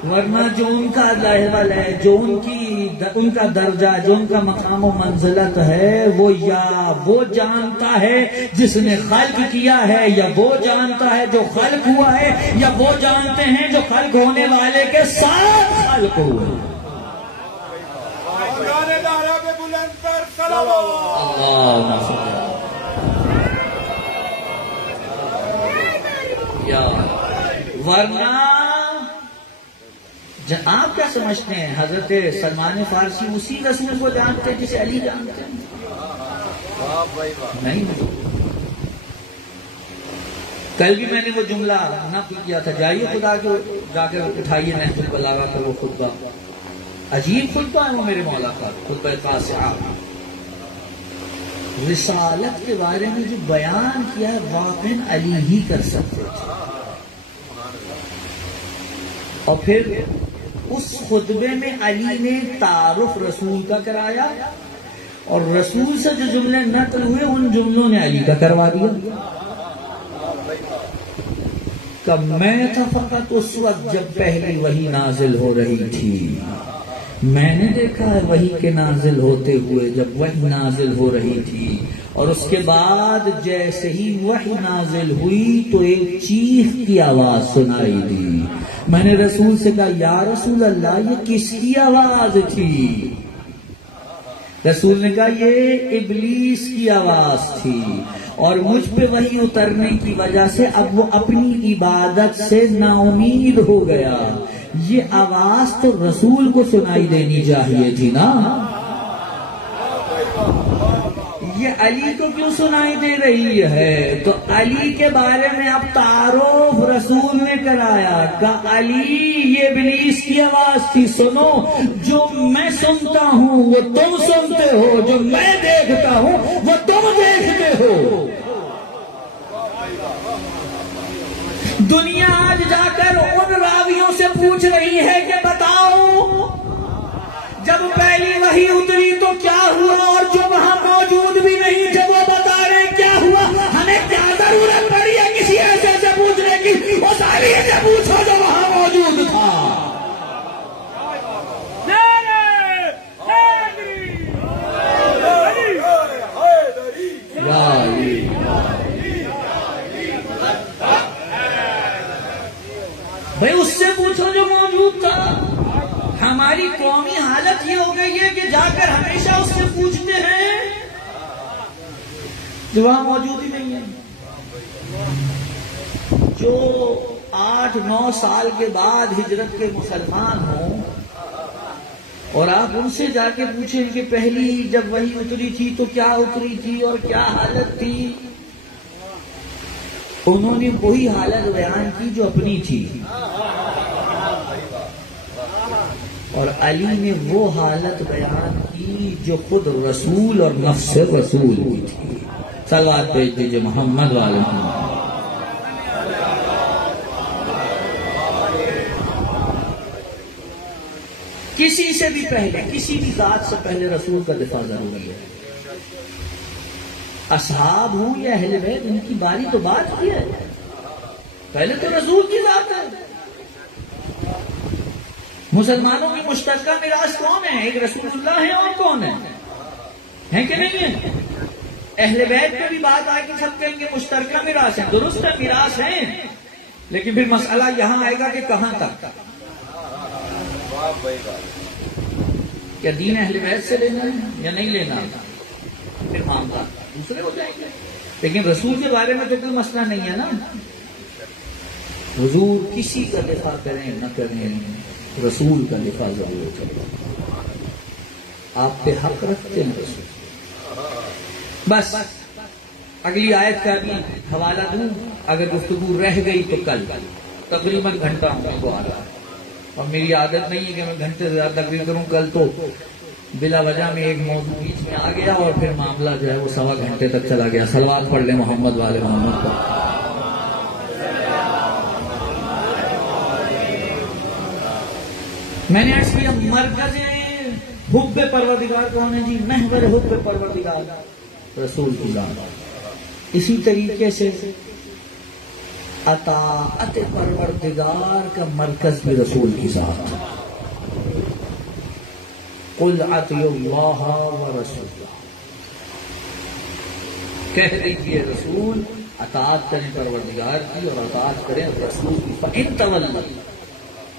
ورنہ جو ان کا لیول ہے، جو ان کا درجہ، جو ان کا مقام و منزلت ہے، وہ یا وہ جانتا ہے جس نے خلق کیا ہے، یا وہ جانتا ہے جو خلق ہوا ہے، یا وہ جانتے ہیں جو خلق ہونے والے کے ساتھ خلق ہوئے. ورنہ آپ کیا سمجھتے ہیں حضرت سلمان فارسی اسی رسول کو جانتے ہیں جسے علی جانتے ہیں؟ نہیں. کل بھی میں نے وہ جملہ نقل کیا تھا، جائیے خدا کو جا کے اٹھائیے نہج البلاغہ کا وہ خطبہ، عجیب خطبہ ہے وہ میرے مولا کا، خطبہ قاصعہ. رسالت کے بارے میں جو بیان کیا ہے واقعاً علی ہی کر سکتے تھے. اور پھر اس خطبے میں علی نے تعارف رسول کا کرایا، اور رسول سے جو جملے نقل ہوئے ان جملوں نے علی کا کروا دیا. کہ میں تھا فقط اس وقت جب پہلی وحی نازل ہو رہی تھی، میں نے دیکھا ہے وحی کے نازل ہوتے ہوئے جب وحی نازل ہو رہی تھی، اور اس کے بعد جیسے ہی وحی نازل ہوئی تو ایک چیخ کی آواز سنائی دی. میں نے رسول سے کہا یا رسول اللہ یہ کس کی آواز تھی؟ رسول نے کہا یہ ابلیس کی آواز تھی، اور مجھ پہ وحی اترنے کی وجہ سے اب وہ اپنی عبادت سے نا امید ہو گیا. یہ آواز تو رسول کو سنائی دینی چاہیے تھی نا، یہ علی کو کیوں سنائی دے رہی ہے؟ تو علی کے بارے میں اب تعارف رسول نے کرایا کہ علی یہ ابلیس کی آواز تھی، سنو جو میں سنتا ہوں وہ تم سنتے ہو، جو میں دیکھتا ہوں وہ تم دیکھتے ہو. دنیا آج جا کر ان راویوں سے پوچھ رہی ہے کہ بتاؤ جب پہلی وحی اتری تو کیا ہوا، اور جو وہاں موجود بھی نہیں تھے وہ بتا رہے کیا ہوا. ہمیں کیا ضرورت پڑی ہے کسی ایسے سے پوچھنے کی؟ اس علی سے پوچھو جو وہاں موجود تھا. بھائی اس سے پوچھو جو موجود تھا. ہماری قومی حالت یہ ہو گئی ہے کہ جا کر ہمیشہ اس سے پوچھتے ہیں جو وہاں موجود ہی نہیں ہے. جو 8-9 سال کے بعد ہجرت کے مسلمان ہوں اور آپ ان سے جا کے پوچھیں کہ پہلی جب وحی اتری تھی تو کیا اتری تھی اور کیا حالت تھی، انہوں نے وہی حالت بیان کی جو اپنی تھی، اور علی نے وہ حالت بیان کی جو خود رسول اور نفس رسول کی تھی. صلوات بھیج دیجیے محمد والے محمد. کسی سے بھی پہلے، کسی بھی ذات سے پہلے رسول کا دفاع ضروری ہے. اصحاب ہوں یا اہل بیت، ان کی باری تو بات کی ہے، پہلے تو رسول کی ذات ہے. مسلمانوں کی مشترکہ میراث کون ہے؟ ایک رسول اللہ ہے، اور کون ہے کہ نہیں ہے؟ اہل بیت پہ بھی بات آئے کہ سب کہیں گے مشترکہ میراث ہے، درست ہے میراث ہے، لیکن پھر مسئلہ یہاں آئے گا کہ کہاں تک. کیا دین اہل بیت سے لینا ہے یا نہیں لینا؟ پھر معاملہ دوسرے ہو جائیں گے. لیکن رسول کے بارے میں تو کوئی مسئلہ نہیں ہے نا. حضور کسی کا دفاع کریں نہ کریں، رسول کا دفاع ضرور کریں. آپ پہ حق رکھتے ہیں رسول. بس اگلی آیت کا بھی حوالہ دوں، اگر گفتگو رہ گئی تو کل تقریباً گھنٹہ ہونے کو آ رہا ہے، اور میری عادت نہیں ہے کہ میں گھنٹے سے زیادہ تقریر کروں. کل تو بلا وجہ میں ایک موضوع بیچ میں آ گیا اور پھر معاملہ جو ہے وہ 1.25 گھنٹے تک چلا گیا. صلوات پڑھ لیں محمد والے محمد کو. میں نے عرض کیا مرکز حب پروردگار کون ہے جی؟ محور حب پروردگار رسول کی ذات. اسی طریقے سے اطاعت پروردگار کا مرکز بھی رسول کی ذات. قل اطیعوا اللہ ورسولہ، کہہ دیجیے رسول اطاعت کریں پروردگار کی اور اطاعت کریں رسول کی. فإن تولوا،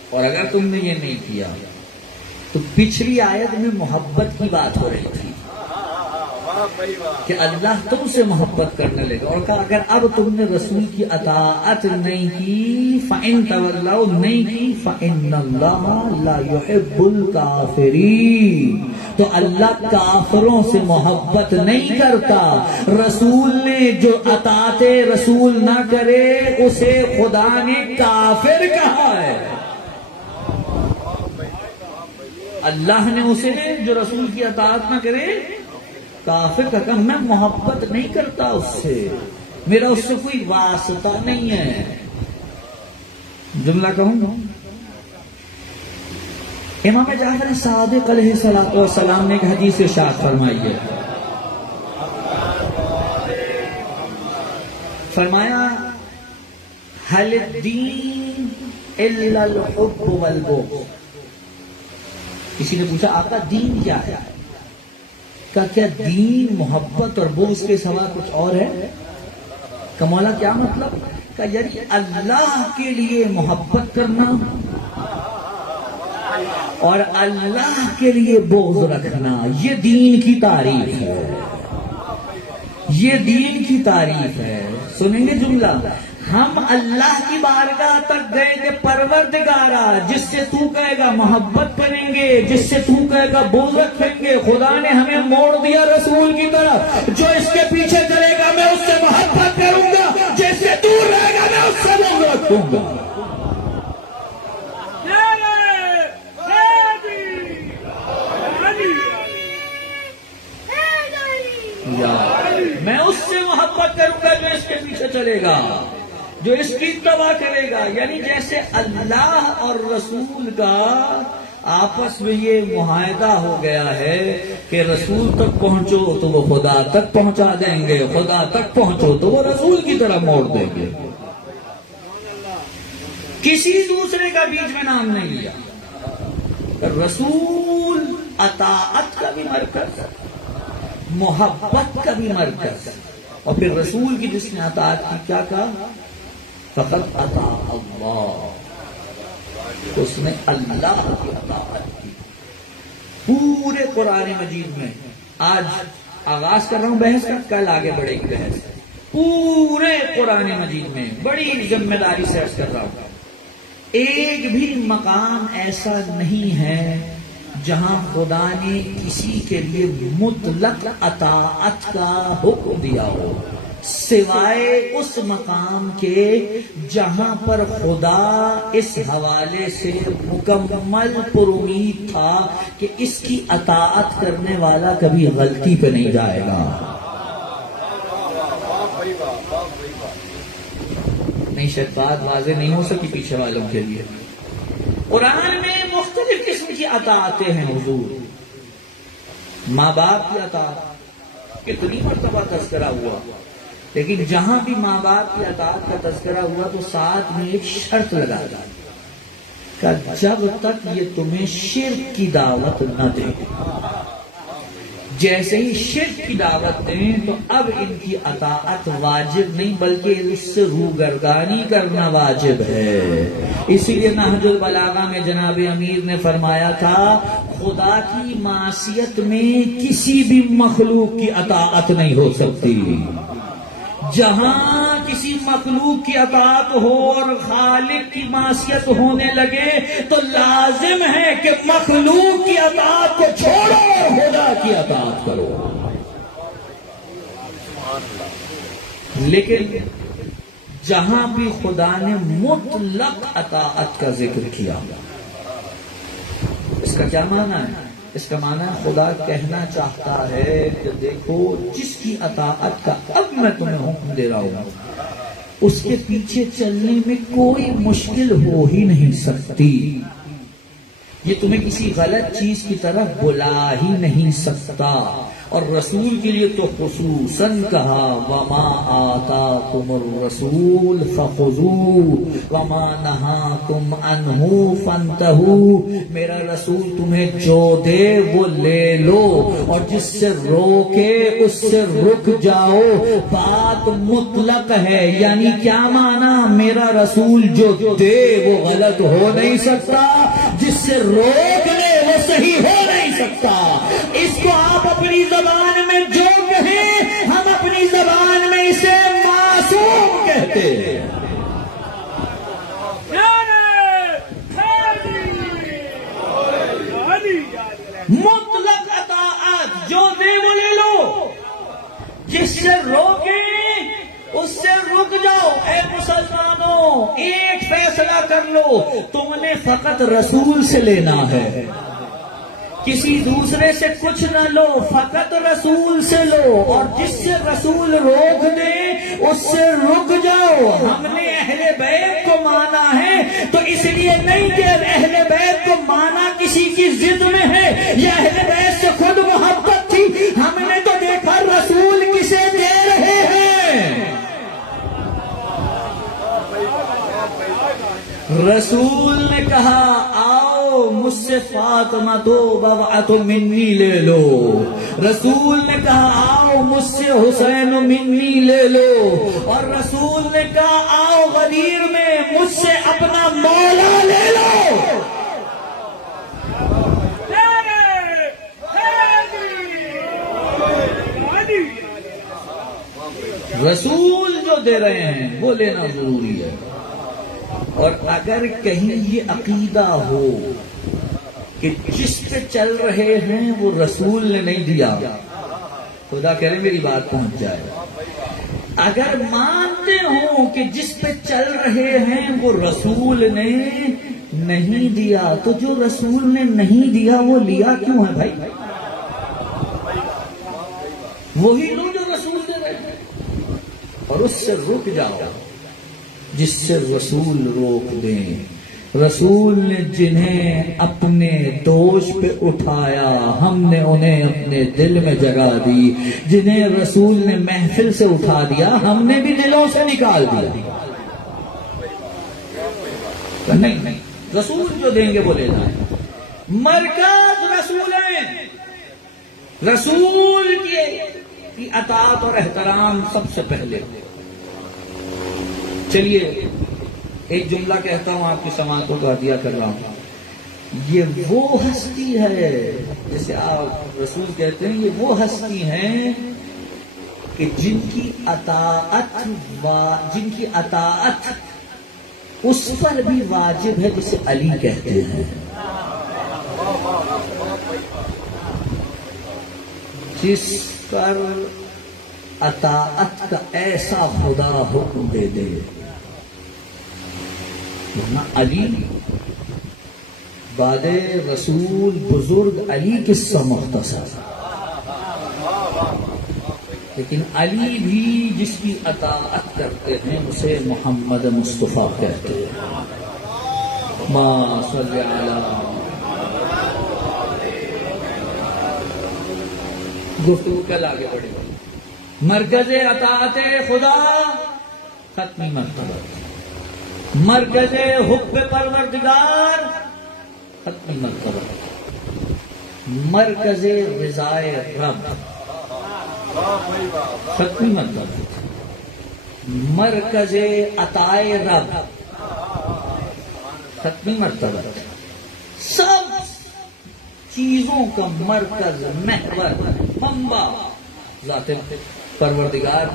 اور اگر تم نے یہ نہیں کیا تو پچھلی آیت میں محبت کی بات ہو رہی تھی، کہ اللہ تم سے محبت کرنے لگا، اور کہا اگر اب تم نے رسول کی اطاعت نہیں کی فَإِن تَوَلَّوْا نہیں کی فَإِنَّ اللَّهَ لَا يُحِبُّ الْكَافِرِينَ، تو اللہ کافروں سے محبت نہیں کرتا۔ رسول نے جو اطاعت رسول نہ کرے اسے خدا نے کافر کہا ہے۔ اللہ نے اسے جو رسول کی اطاعت نہ کرے کافر کا کہا، میں محبت نہیں کرتا اس سے، میرا اس سے کوئی واسطہ نہیں ہے۔ جملہ کہوں، امام جعفر صادق علیہ السلام نے ایک حدیث ارشاد فرمائی ہے، فرمایا حل الدین الا الحب والبغض۔ کسی نے پوچھا آقا دین کیا ہے؟ کہا کیا دین محبت اور بغض کے سوا کچھ اور ہے؟ کہ مولا کیا مطلب؟ کہ یعنی اللہ کے لیے محبت کرنا اور اللہ کے لیے بغض رکھنا، یہ دین کی تعریف ہے، یہ دین کی تعریف ہے۔ سنیں گے جملہ، ہم اللہ کی بارگاہ تک گئے کہ پروردگارا جس سے تو کہے گا محبت کریں گے، جس سے تو کہے گا بغض رکھیں گے، خدا نے ہمیں موڑ دیا رسول کی طرف، جو اس کے پیچھے چلے گا میں اس سے محبت کروں گا، جس سے دور رہے گا میں اس سے بغض رکھوں گا۔ میں اس سے محبت کروں گا جو اس کے پیچھے چلے گا، جو اس کی اتباع کرے گا۔ یعنی جیسے اللہ اور رسول کا آپس میں یہ معاہدہ ہو گیا ہے کہ رسول تک پہنچو تو وہ خدا تک پہنچا دیں گے، خدا تک پہنچو تو وہ رسول کی طرح موڑ دیں گے، کسی دوسرے کا بیچ میں نام نہیں لیا۔ رسول اطاعت کا بھی مرکز، محبت کا بھی مرکز، اور پھر رسول کی جس نے اطاعت کی کیا کہا؟ فقط اطاع اللہ، اس نے اللہ کی اطاعت کی۔ پورے قرآن مجید میں، آج آغاز کر رہا ہوں بحث کا، کل آگے بڑھے گی بحث، پورے قرآن مجید میں بڑی ذمہ داری سے عرض کر رہا ہوں، ایک بھی مقام ایسا نہیں ہے جہاں خدا نے کسی کے لیے مطلق اطاعت کا حکم دیا ہو، سوائے اس مقام کے جہاں پر خدا اس حوالے سے مکمل پر امید تھا کہ اس کی اطاعت کرنے والا کبھی غلطی پہ نہیں جائے گا۔ نہیں شاید بات واضح نہیں ہو سکی پیچھے والوں کے لیے۔ قرآن میں مختلف قسم کی اطاعتیں ہیں حضور، ماں باپ کی اطاعت کتنی مرتبہ تذکرہ ہوا، لیکن جہاں بھی ماں باپ کی اطاعت کا تذکرہ ہوا تو ساتھ میں ایک شرط لگا دی کہ جب تک یہ تمہیں شرک کی دعوت نہ دے، جیسے ہی شرک کی دعوت دیں تو اب ان کی اطاعت واجب نہیں بلکہ اس سے روگردانی کرنا واجب ہے۔ اسی لیے نہج البلاغہ میں جناب امیر نے فرمایا تھا خدا کی معصیت میں کسی بھی مخلوق کی اطاعت نہیں ہو سکتی۔ جہاں کسی مخلوق کی اطاعت ہو اور خالق کی معصیت ہونے لگے تو لازم ہے کہ مخلوق کی اطاعت کو چھوڑو اور خدا کی اطاعت کرو۔ لیکن جہاں بھی خدا نے مطلق اطاعت کا ذکر کیا، اس کا کیا معنی ہے؟ اس کا معنی ہے خدا کہنا چاہتا ہے کہ دیکھو جس کی اطاعت کا اب میں تمہیں حکم دے رہا ہوں اس کے پیچھے چلنے میں کوئی مشکل ہو ہی نہیں سکتی، یہ تمہیں کسی غلط چیز کی طرف بلا ہی نہیں سکتا۔ اور رسول کے لیے تو خصوصاً کہا وَمَا آتَاكُمُ الرَّسُولُ فَخُذُوهُ وَمَا نَهَاكُمْ عَنْهُ فَانْتَهُوا، میرا رسول تمہیں جو دے وہ لے لو اور جس سے روکے اس سے رک جاؤ۔ بات مطلق ہے، یعنی کیا معنی؟ میرا رسول جو دے وہ غلط ہو نہیں سکتا، جس سے روک لے وہ صحیح ہو نہیں سکتا. اس کو آپ اپنی زبان میں جو کہیں ہم اپنی زبان میں اسے معصوم کہتے ہیں. مطلق اطاعت جو دے وہ لے لو، جس سے روکے اس سے رک جاؤ. اے مسلمانوں ایک فیصلہ کر لو، تم نے فقط رسول سے لینا ہے، کسی دوسرے سے کچھ نہ لو، فقط رسول سے لو، اور جس سے رسول روک دے اس سے رک جاؤ. ہم نے اہل بیت کو مانا ہے تو اس لیے نہیں کہ اہل بیت کو مانا کسی کی ضد میں ہے، یہ اہل بیت سے خود محبت تھی. ہم نے تو دیکھا رسول کسے دے رہے ہیں. رسول نے کہا آؤ مجھ سے فاطمہ دو بضعۃ منی لے لو. رسول نے کہا آؤ مجھ سے حسین منی لے لو. اور رسول نے کہا آؤ غدیر میں مجھ سے اپنا مولا لے لو. رسول جو دے رہے ہیں وہ لینا ضروری ہے. اور اگر کہیں یہ عقیدہ ہو کہ جس پہ چل رہے ہیں وہ رسول نے نہیں دیا، خدا کرے میری بات پہنچ جائے. اگر مانتے ہوں کہ جس پہ چل رہے ہیں وہ رسول نے نہیں دیا، تو جو رسول نے نہیں دیا وہ لیا کیوں ہے بھائی؟ وہی لو جو رسول دے رہے ہیں، اور اس سے رک جاؤ جس سے رسول روک دیں. رسول نے جنہیں اپنے دوش پہ اٹھایا ہم نے انہیں اپنے دل میں جگہ دی، جنہیں رسول نے محفل سے اٹھا دیا ہم نے بھی دلوں سے نکال دیا. نہیں، رسول جو دیں گے وہ لینا ہے. مرکز رسول ہیں، رسول کی اطاعت اور احترام سب سے پہلے. چلیے ایک جملہ کہتا ہوں، آپ کی سماعتوں کا عطیہ کر رہا ہوں. یہ وہ ہستی ہے، جیسے آپ رسول کہتے ہیں، یہ وہ ہستی ہیں کہ جن کی اطاعت اس پر بھی واجب ہے، جسے علی کہتے ہیں. جس پر اطاعت کا ایسا خدا حکم دے دے. علی بعد رسول بزرگ علی قصہ مختصر، لیکن علی بھی جس کی اطاعت کرتے ہیں اسے محمد مصطفیٰ کہتے ہیں. ما صلی علی. گفتگو کل آگے بڑھے. مرکز اطاعت خدا ختمی مرتبہ، مرکز حب پروردگار ختمی مرتبہ، مرکز رضائے رب ختمی مرتبہ، مرکز عطائے رب ختمی مرتبہ. سب چیزوں کا مرکز، محور، منبع ذات پروردگار.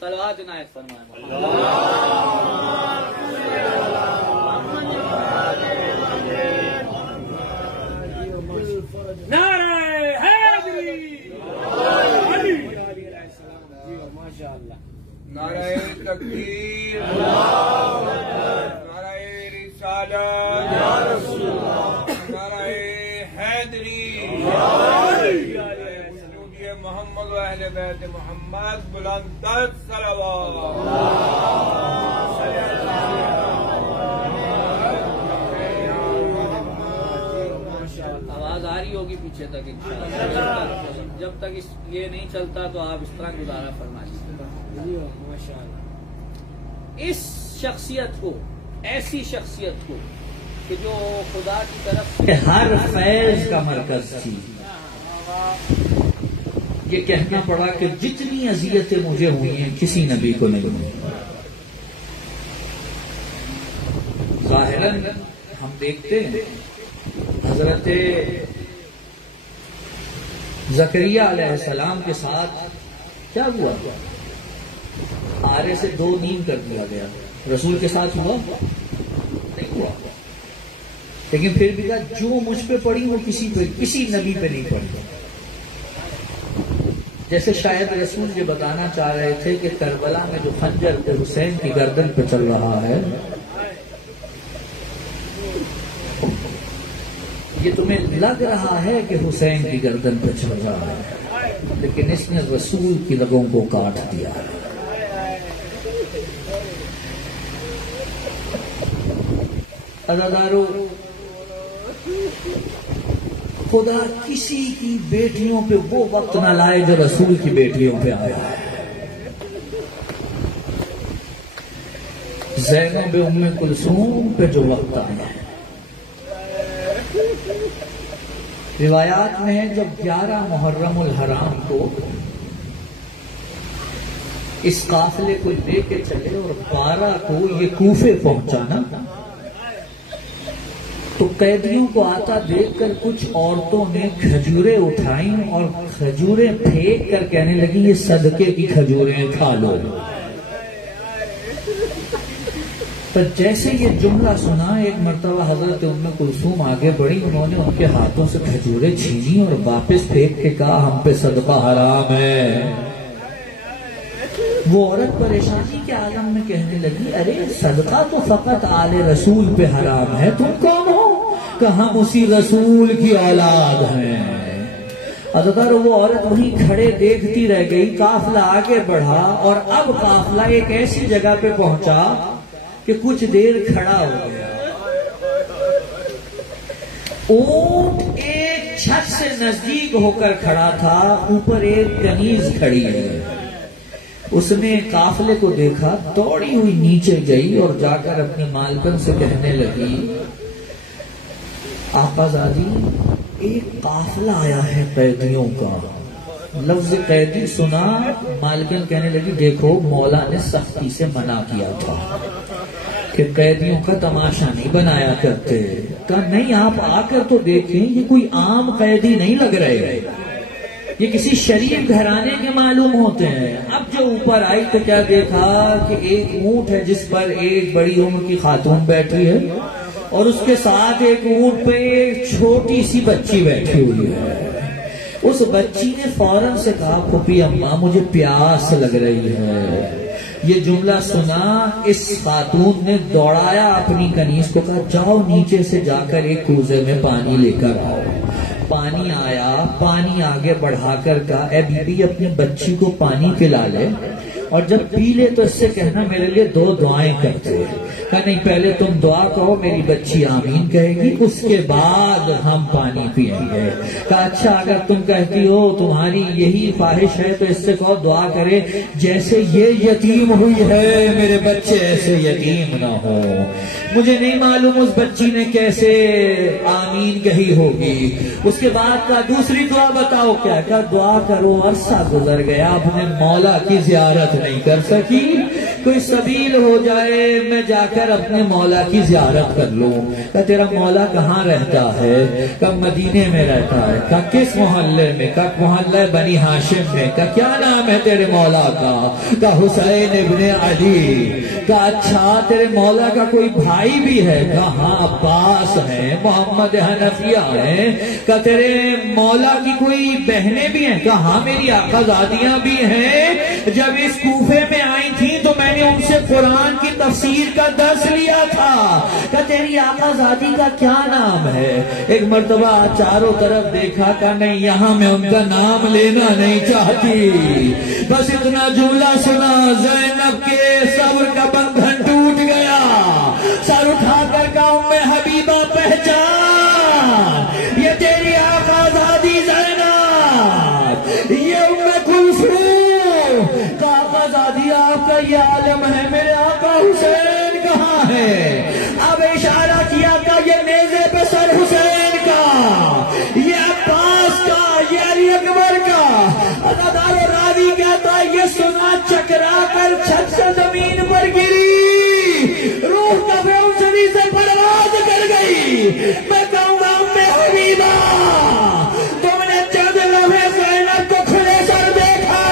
صلوات عنایت فرمائیں. نعرہ حیدری، نعرہ تکبیر، نعرہ رسالت، نعرہ حیدری، محمد و اہل بیت محمد، بلند تر صلوات. آواز آ رہی ہوگی پیچھے تک انشاءاللہ. جب تک یہ نہیں چلتا تو آپ اس طرح گزارا فرمائیے. اس شخصیت کو، ایسی شخصیت کو کہ جو خدا کی طرف سے ہر فیض کا مرکز تھی، یہ کہنا پڑا کہ جتنی اذیتیں مجھے ہوئی ہیں کسی نبی کو نہیں ہوئی. ظاہراً ہم دیکھتے ہیں حضرت زکریا علیہ السلام کے ساتھ کیا ہوا؟ آرے سے 2 نیم کر دیا گیا. رسول کے ساتھ ہوا نہیں ہوا، لیکن پھر بھی کہا جو مجھ پہ پڑی وہ کسی نبی پہ نہیں پڑی. جیسے شاید رسول یہ بتانا چاہ رہے تھے کہ کربلا میں جو خنجر پہ حسین کی گردن پہ چل رہا ہے یہ تمہیں لگ رہا ہے کہ حسین کی گردن پہ چل رہا ہے، لیکن اس نے رسول کی رگوں کو کاٹ دیا ہے. عزادارو، خدا کسی کی بیٹیوں پہ وہ وقت نہ لائے جو رسول کی بیٹیوں پہ آیا ہے. زینب ام کلثوم پہ جو وقت آیا ہے، روایات میں ہے جب 11 محرم الحرام کو اس قافلے کو لے کے چلے اور 12 کو یہ کوفے پہنچا نا، تو قیدیوں کو آتا دیکھ کر کچھ عورتوں نے کھجوریں اٹھائیں اور کھجوریں پھینک کر کہنے لگی یہ صدقے کی کھجوریں کھا لو. پر جیسے یہ جملہ سنا ایک مرتبہ حضرت ام کلثوم آگے بڑھی، انہوں نے ان کے ہاتھوں سے کھجوریں چھینی اور واپس پھینک کے کہا ہم پہ صدقہ حرام ہے. وہ عورت پریشانی کے عالم میں کہنے لگی ارے صدقہ تو فقط آل رسول پہ حرام ہے، تم کون ہو کہ ہم اسی رسول کی اولاد ہیں. اگر وہ عورت وہیں کھڑے دیکھتی رہ گئی، قافلہ آگے بڑھا اور اب قافلہ ایک ایسی جگہ پہ پہنچا کہ کچھ دیر کھڑا ہو گیا. اونٹ ایک چھت سے نزدیک ہو کر کھڑا تھا، اوپر ایک کنیز کھڑی ہے. اس نے قافلے کو دیکھا، دوڑی ہوئی نیچے گئی اور جا کر اپنی مالکن سے کہنے لگی آقا زادی ایک قافلہ آیا ہے قیدیوں کا. لفظ قیدی سنا، مالکن کہنے لگی دیکھو مولا نے سختی سے منع کیا تھا کہ قیدیوں کا تماشا نہیں بنایا کرتے. کہا نہیں آپ آ کر تو دیکھیں یہ کوئی عام قیدی نہیں لگ رہے، یہ کسی شریف گھرانے کے معلوم ہوتے ہیں. اب جو اوپر آئی تو کیا دیکھا کہ ایک اونٹ ہے جس پر ایک بڑی عمر کی خاتون بیٹھی ہے اور اس کے ساتھ ایک اونٹ پہ ایک چھوٹی سی بچی بیٹھی ہوئی ہے. اس بچی نے فوراً سے کہا پھوپھی اماں مجھے پیاس لگ رہی ہے. یہ جملہ سنا اس خاتون نے دوڑایا اپنی کنیز کو، کہا جاؤ نیچے سے جا کر ایک کوزے میں پانی لے کر آؤ. پانی آیا، پانی آگے بڑھا کر کہا اے بی بی اپنے بچی کو پانی پلا لے اور جب پی لے تو اس سے کہنا میرے لیے 2 دعائیں کرتے. کہا نہیں پہلے تم دعا کہو میری بچی آمین کہے گی، اس کے بعد ہم پانی پیئیں گے. کہا اچھا اگر تم کہتی ہو تمہاری یہی خواہش ہے تو اس سے کہو دعا کرے جیسے یہ یتیم ہوئی ہے میرے بچے ایسے یتیم نہ ہو. مجھے نہیں معلوم اس بچی نے کیسے آمین کہی ہوگی. اس کے بعد کہا دوسری دعا بتاؤ کیا؟ کہا دعا کرو عرصہ گزر گیا اپنے مولا کی زیارت نہیں کر سکی، کوئی سبیل ہو جائے میں جا کر اپنے مولا کی زیارت کر لوں. کہا تیرا مولا کہاں رہتا ہے؟ کہا مدینے میں رہتا ہے. کہا کس محلے میں؟ کہا محلہ بنی ہاشم میں. کہا کیا نام ہے تیرے مولا کا؟ کہا حسین ابن علی. کہا اچھا تیرے مولا کا کوئی بھائی بھی ہے؟ کہا ہاں عباس ہے، محمد حنفیہ ہے. کہا تیرے مولا کی کوئی بہنیں بھی ہیں؟ کہا ہاں میری آقا زادیاں بھی ہیں. جب اس کوفے میں آئی تھی تو میں نے ان سے قرآن کی تفسیر کا درس لیا تھا. کہ تیری آقا زادی کا کیا نام ہے؟ ایک مرتبہ چاروں طرف دیکھا کہ نہیں یہاں میں ان کا نام لینا نہیں چاہتی، بس اتنا جملہ سنا زینب کے صبر کا بندھن ٹوٹ گیا. سر اٹھا کر کہا ام حبیبہ پہچان یہ تیری آقا زادی زینب، یہ ام کلثوم. آقا زادی آپ کا یہ عالم ہے، میرے آقا حسین کہاں ہے؟ اب اشارہ کیا کہ یہ نیزے پہ سر حسین کا، یہ عباس کا، یہ علی اکبر کا. عزادار راوی کہتا ہے یہ سنا چکرا کر چھت سے زمین پر گری، روح کبھی ان سے پرواز کر گئی. میں کہوں گا میں حبیبہ تم نے چند لمحے زینب کو کھلے سر دیکھا،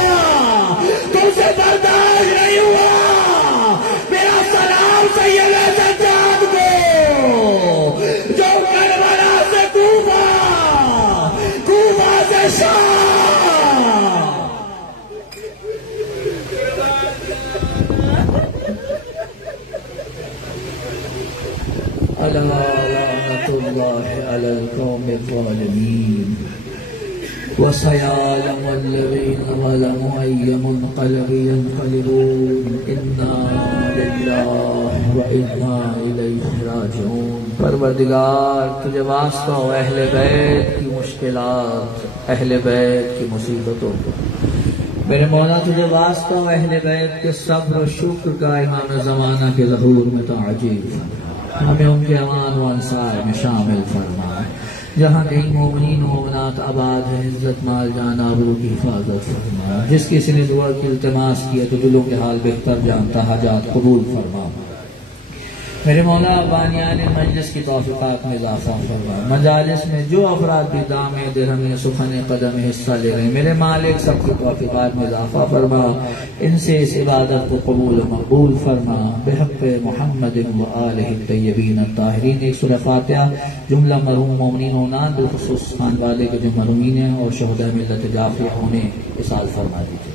تم سے برداشت نہیں ہوا، میرا سلام سید سجاد کو جو کربلا سے کوفہ سے شام لعنت اللہ علی القوم الظالمین وسيعلم الذين ظلموا أي منقلب ينقلبون إنا لله وإنا إليه راجعون۔ پروردگار تجھے واسطہ ہو اہل بیت کی مشکلات، اہل بیت کی مصیبتوں کو، میرے مولا تجھے واسطہ ہو اہل بیت کے صبر و شکر کا امام زمانہ کے ظہور میں تعجیل فرما، ہمیں ان کے امان و انصار میں شامل فرما، جہاں کہیں مومنین و مومنات آباد ہیں عزت مال جان آبرو کی حفاظت فرما، جس کسی نے دعا کی التماس کیا تو دلوں کے حال بہتر جانتا، حاجات قبول فرما، میرے مولا بانیان مجلس کی توفیقات میں اضافہ فرما، مجالس میں جو افراد بھی دام درہم سخن قدم حصہ لے رہے ہیں میرے مالک سب کی توفیقات میں اضافہ فرما، ان سے اس عبادت کو قبول و مقبول فرما، بحق محمد و آلہ الطیبین الطاہرین۔ ایک سورہ فاتحہ جملہ مرحوم مومنین و نان بالخصوص خان والے کے جو مرحومین ہیں اور شہداء ملت جعفریہ انہیں اصال فرما دیجیے۔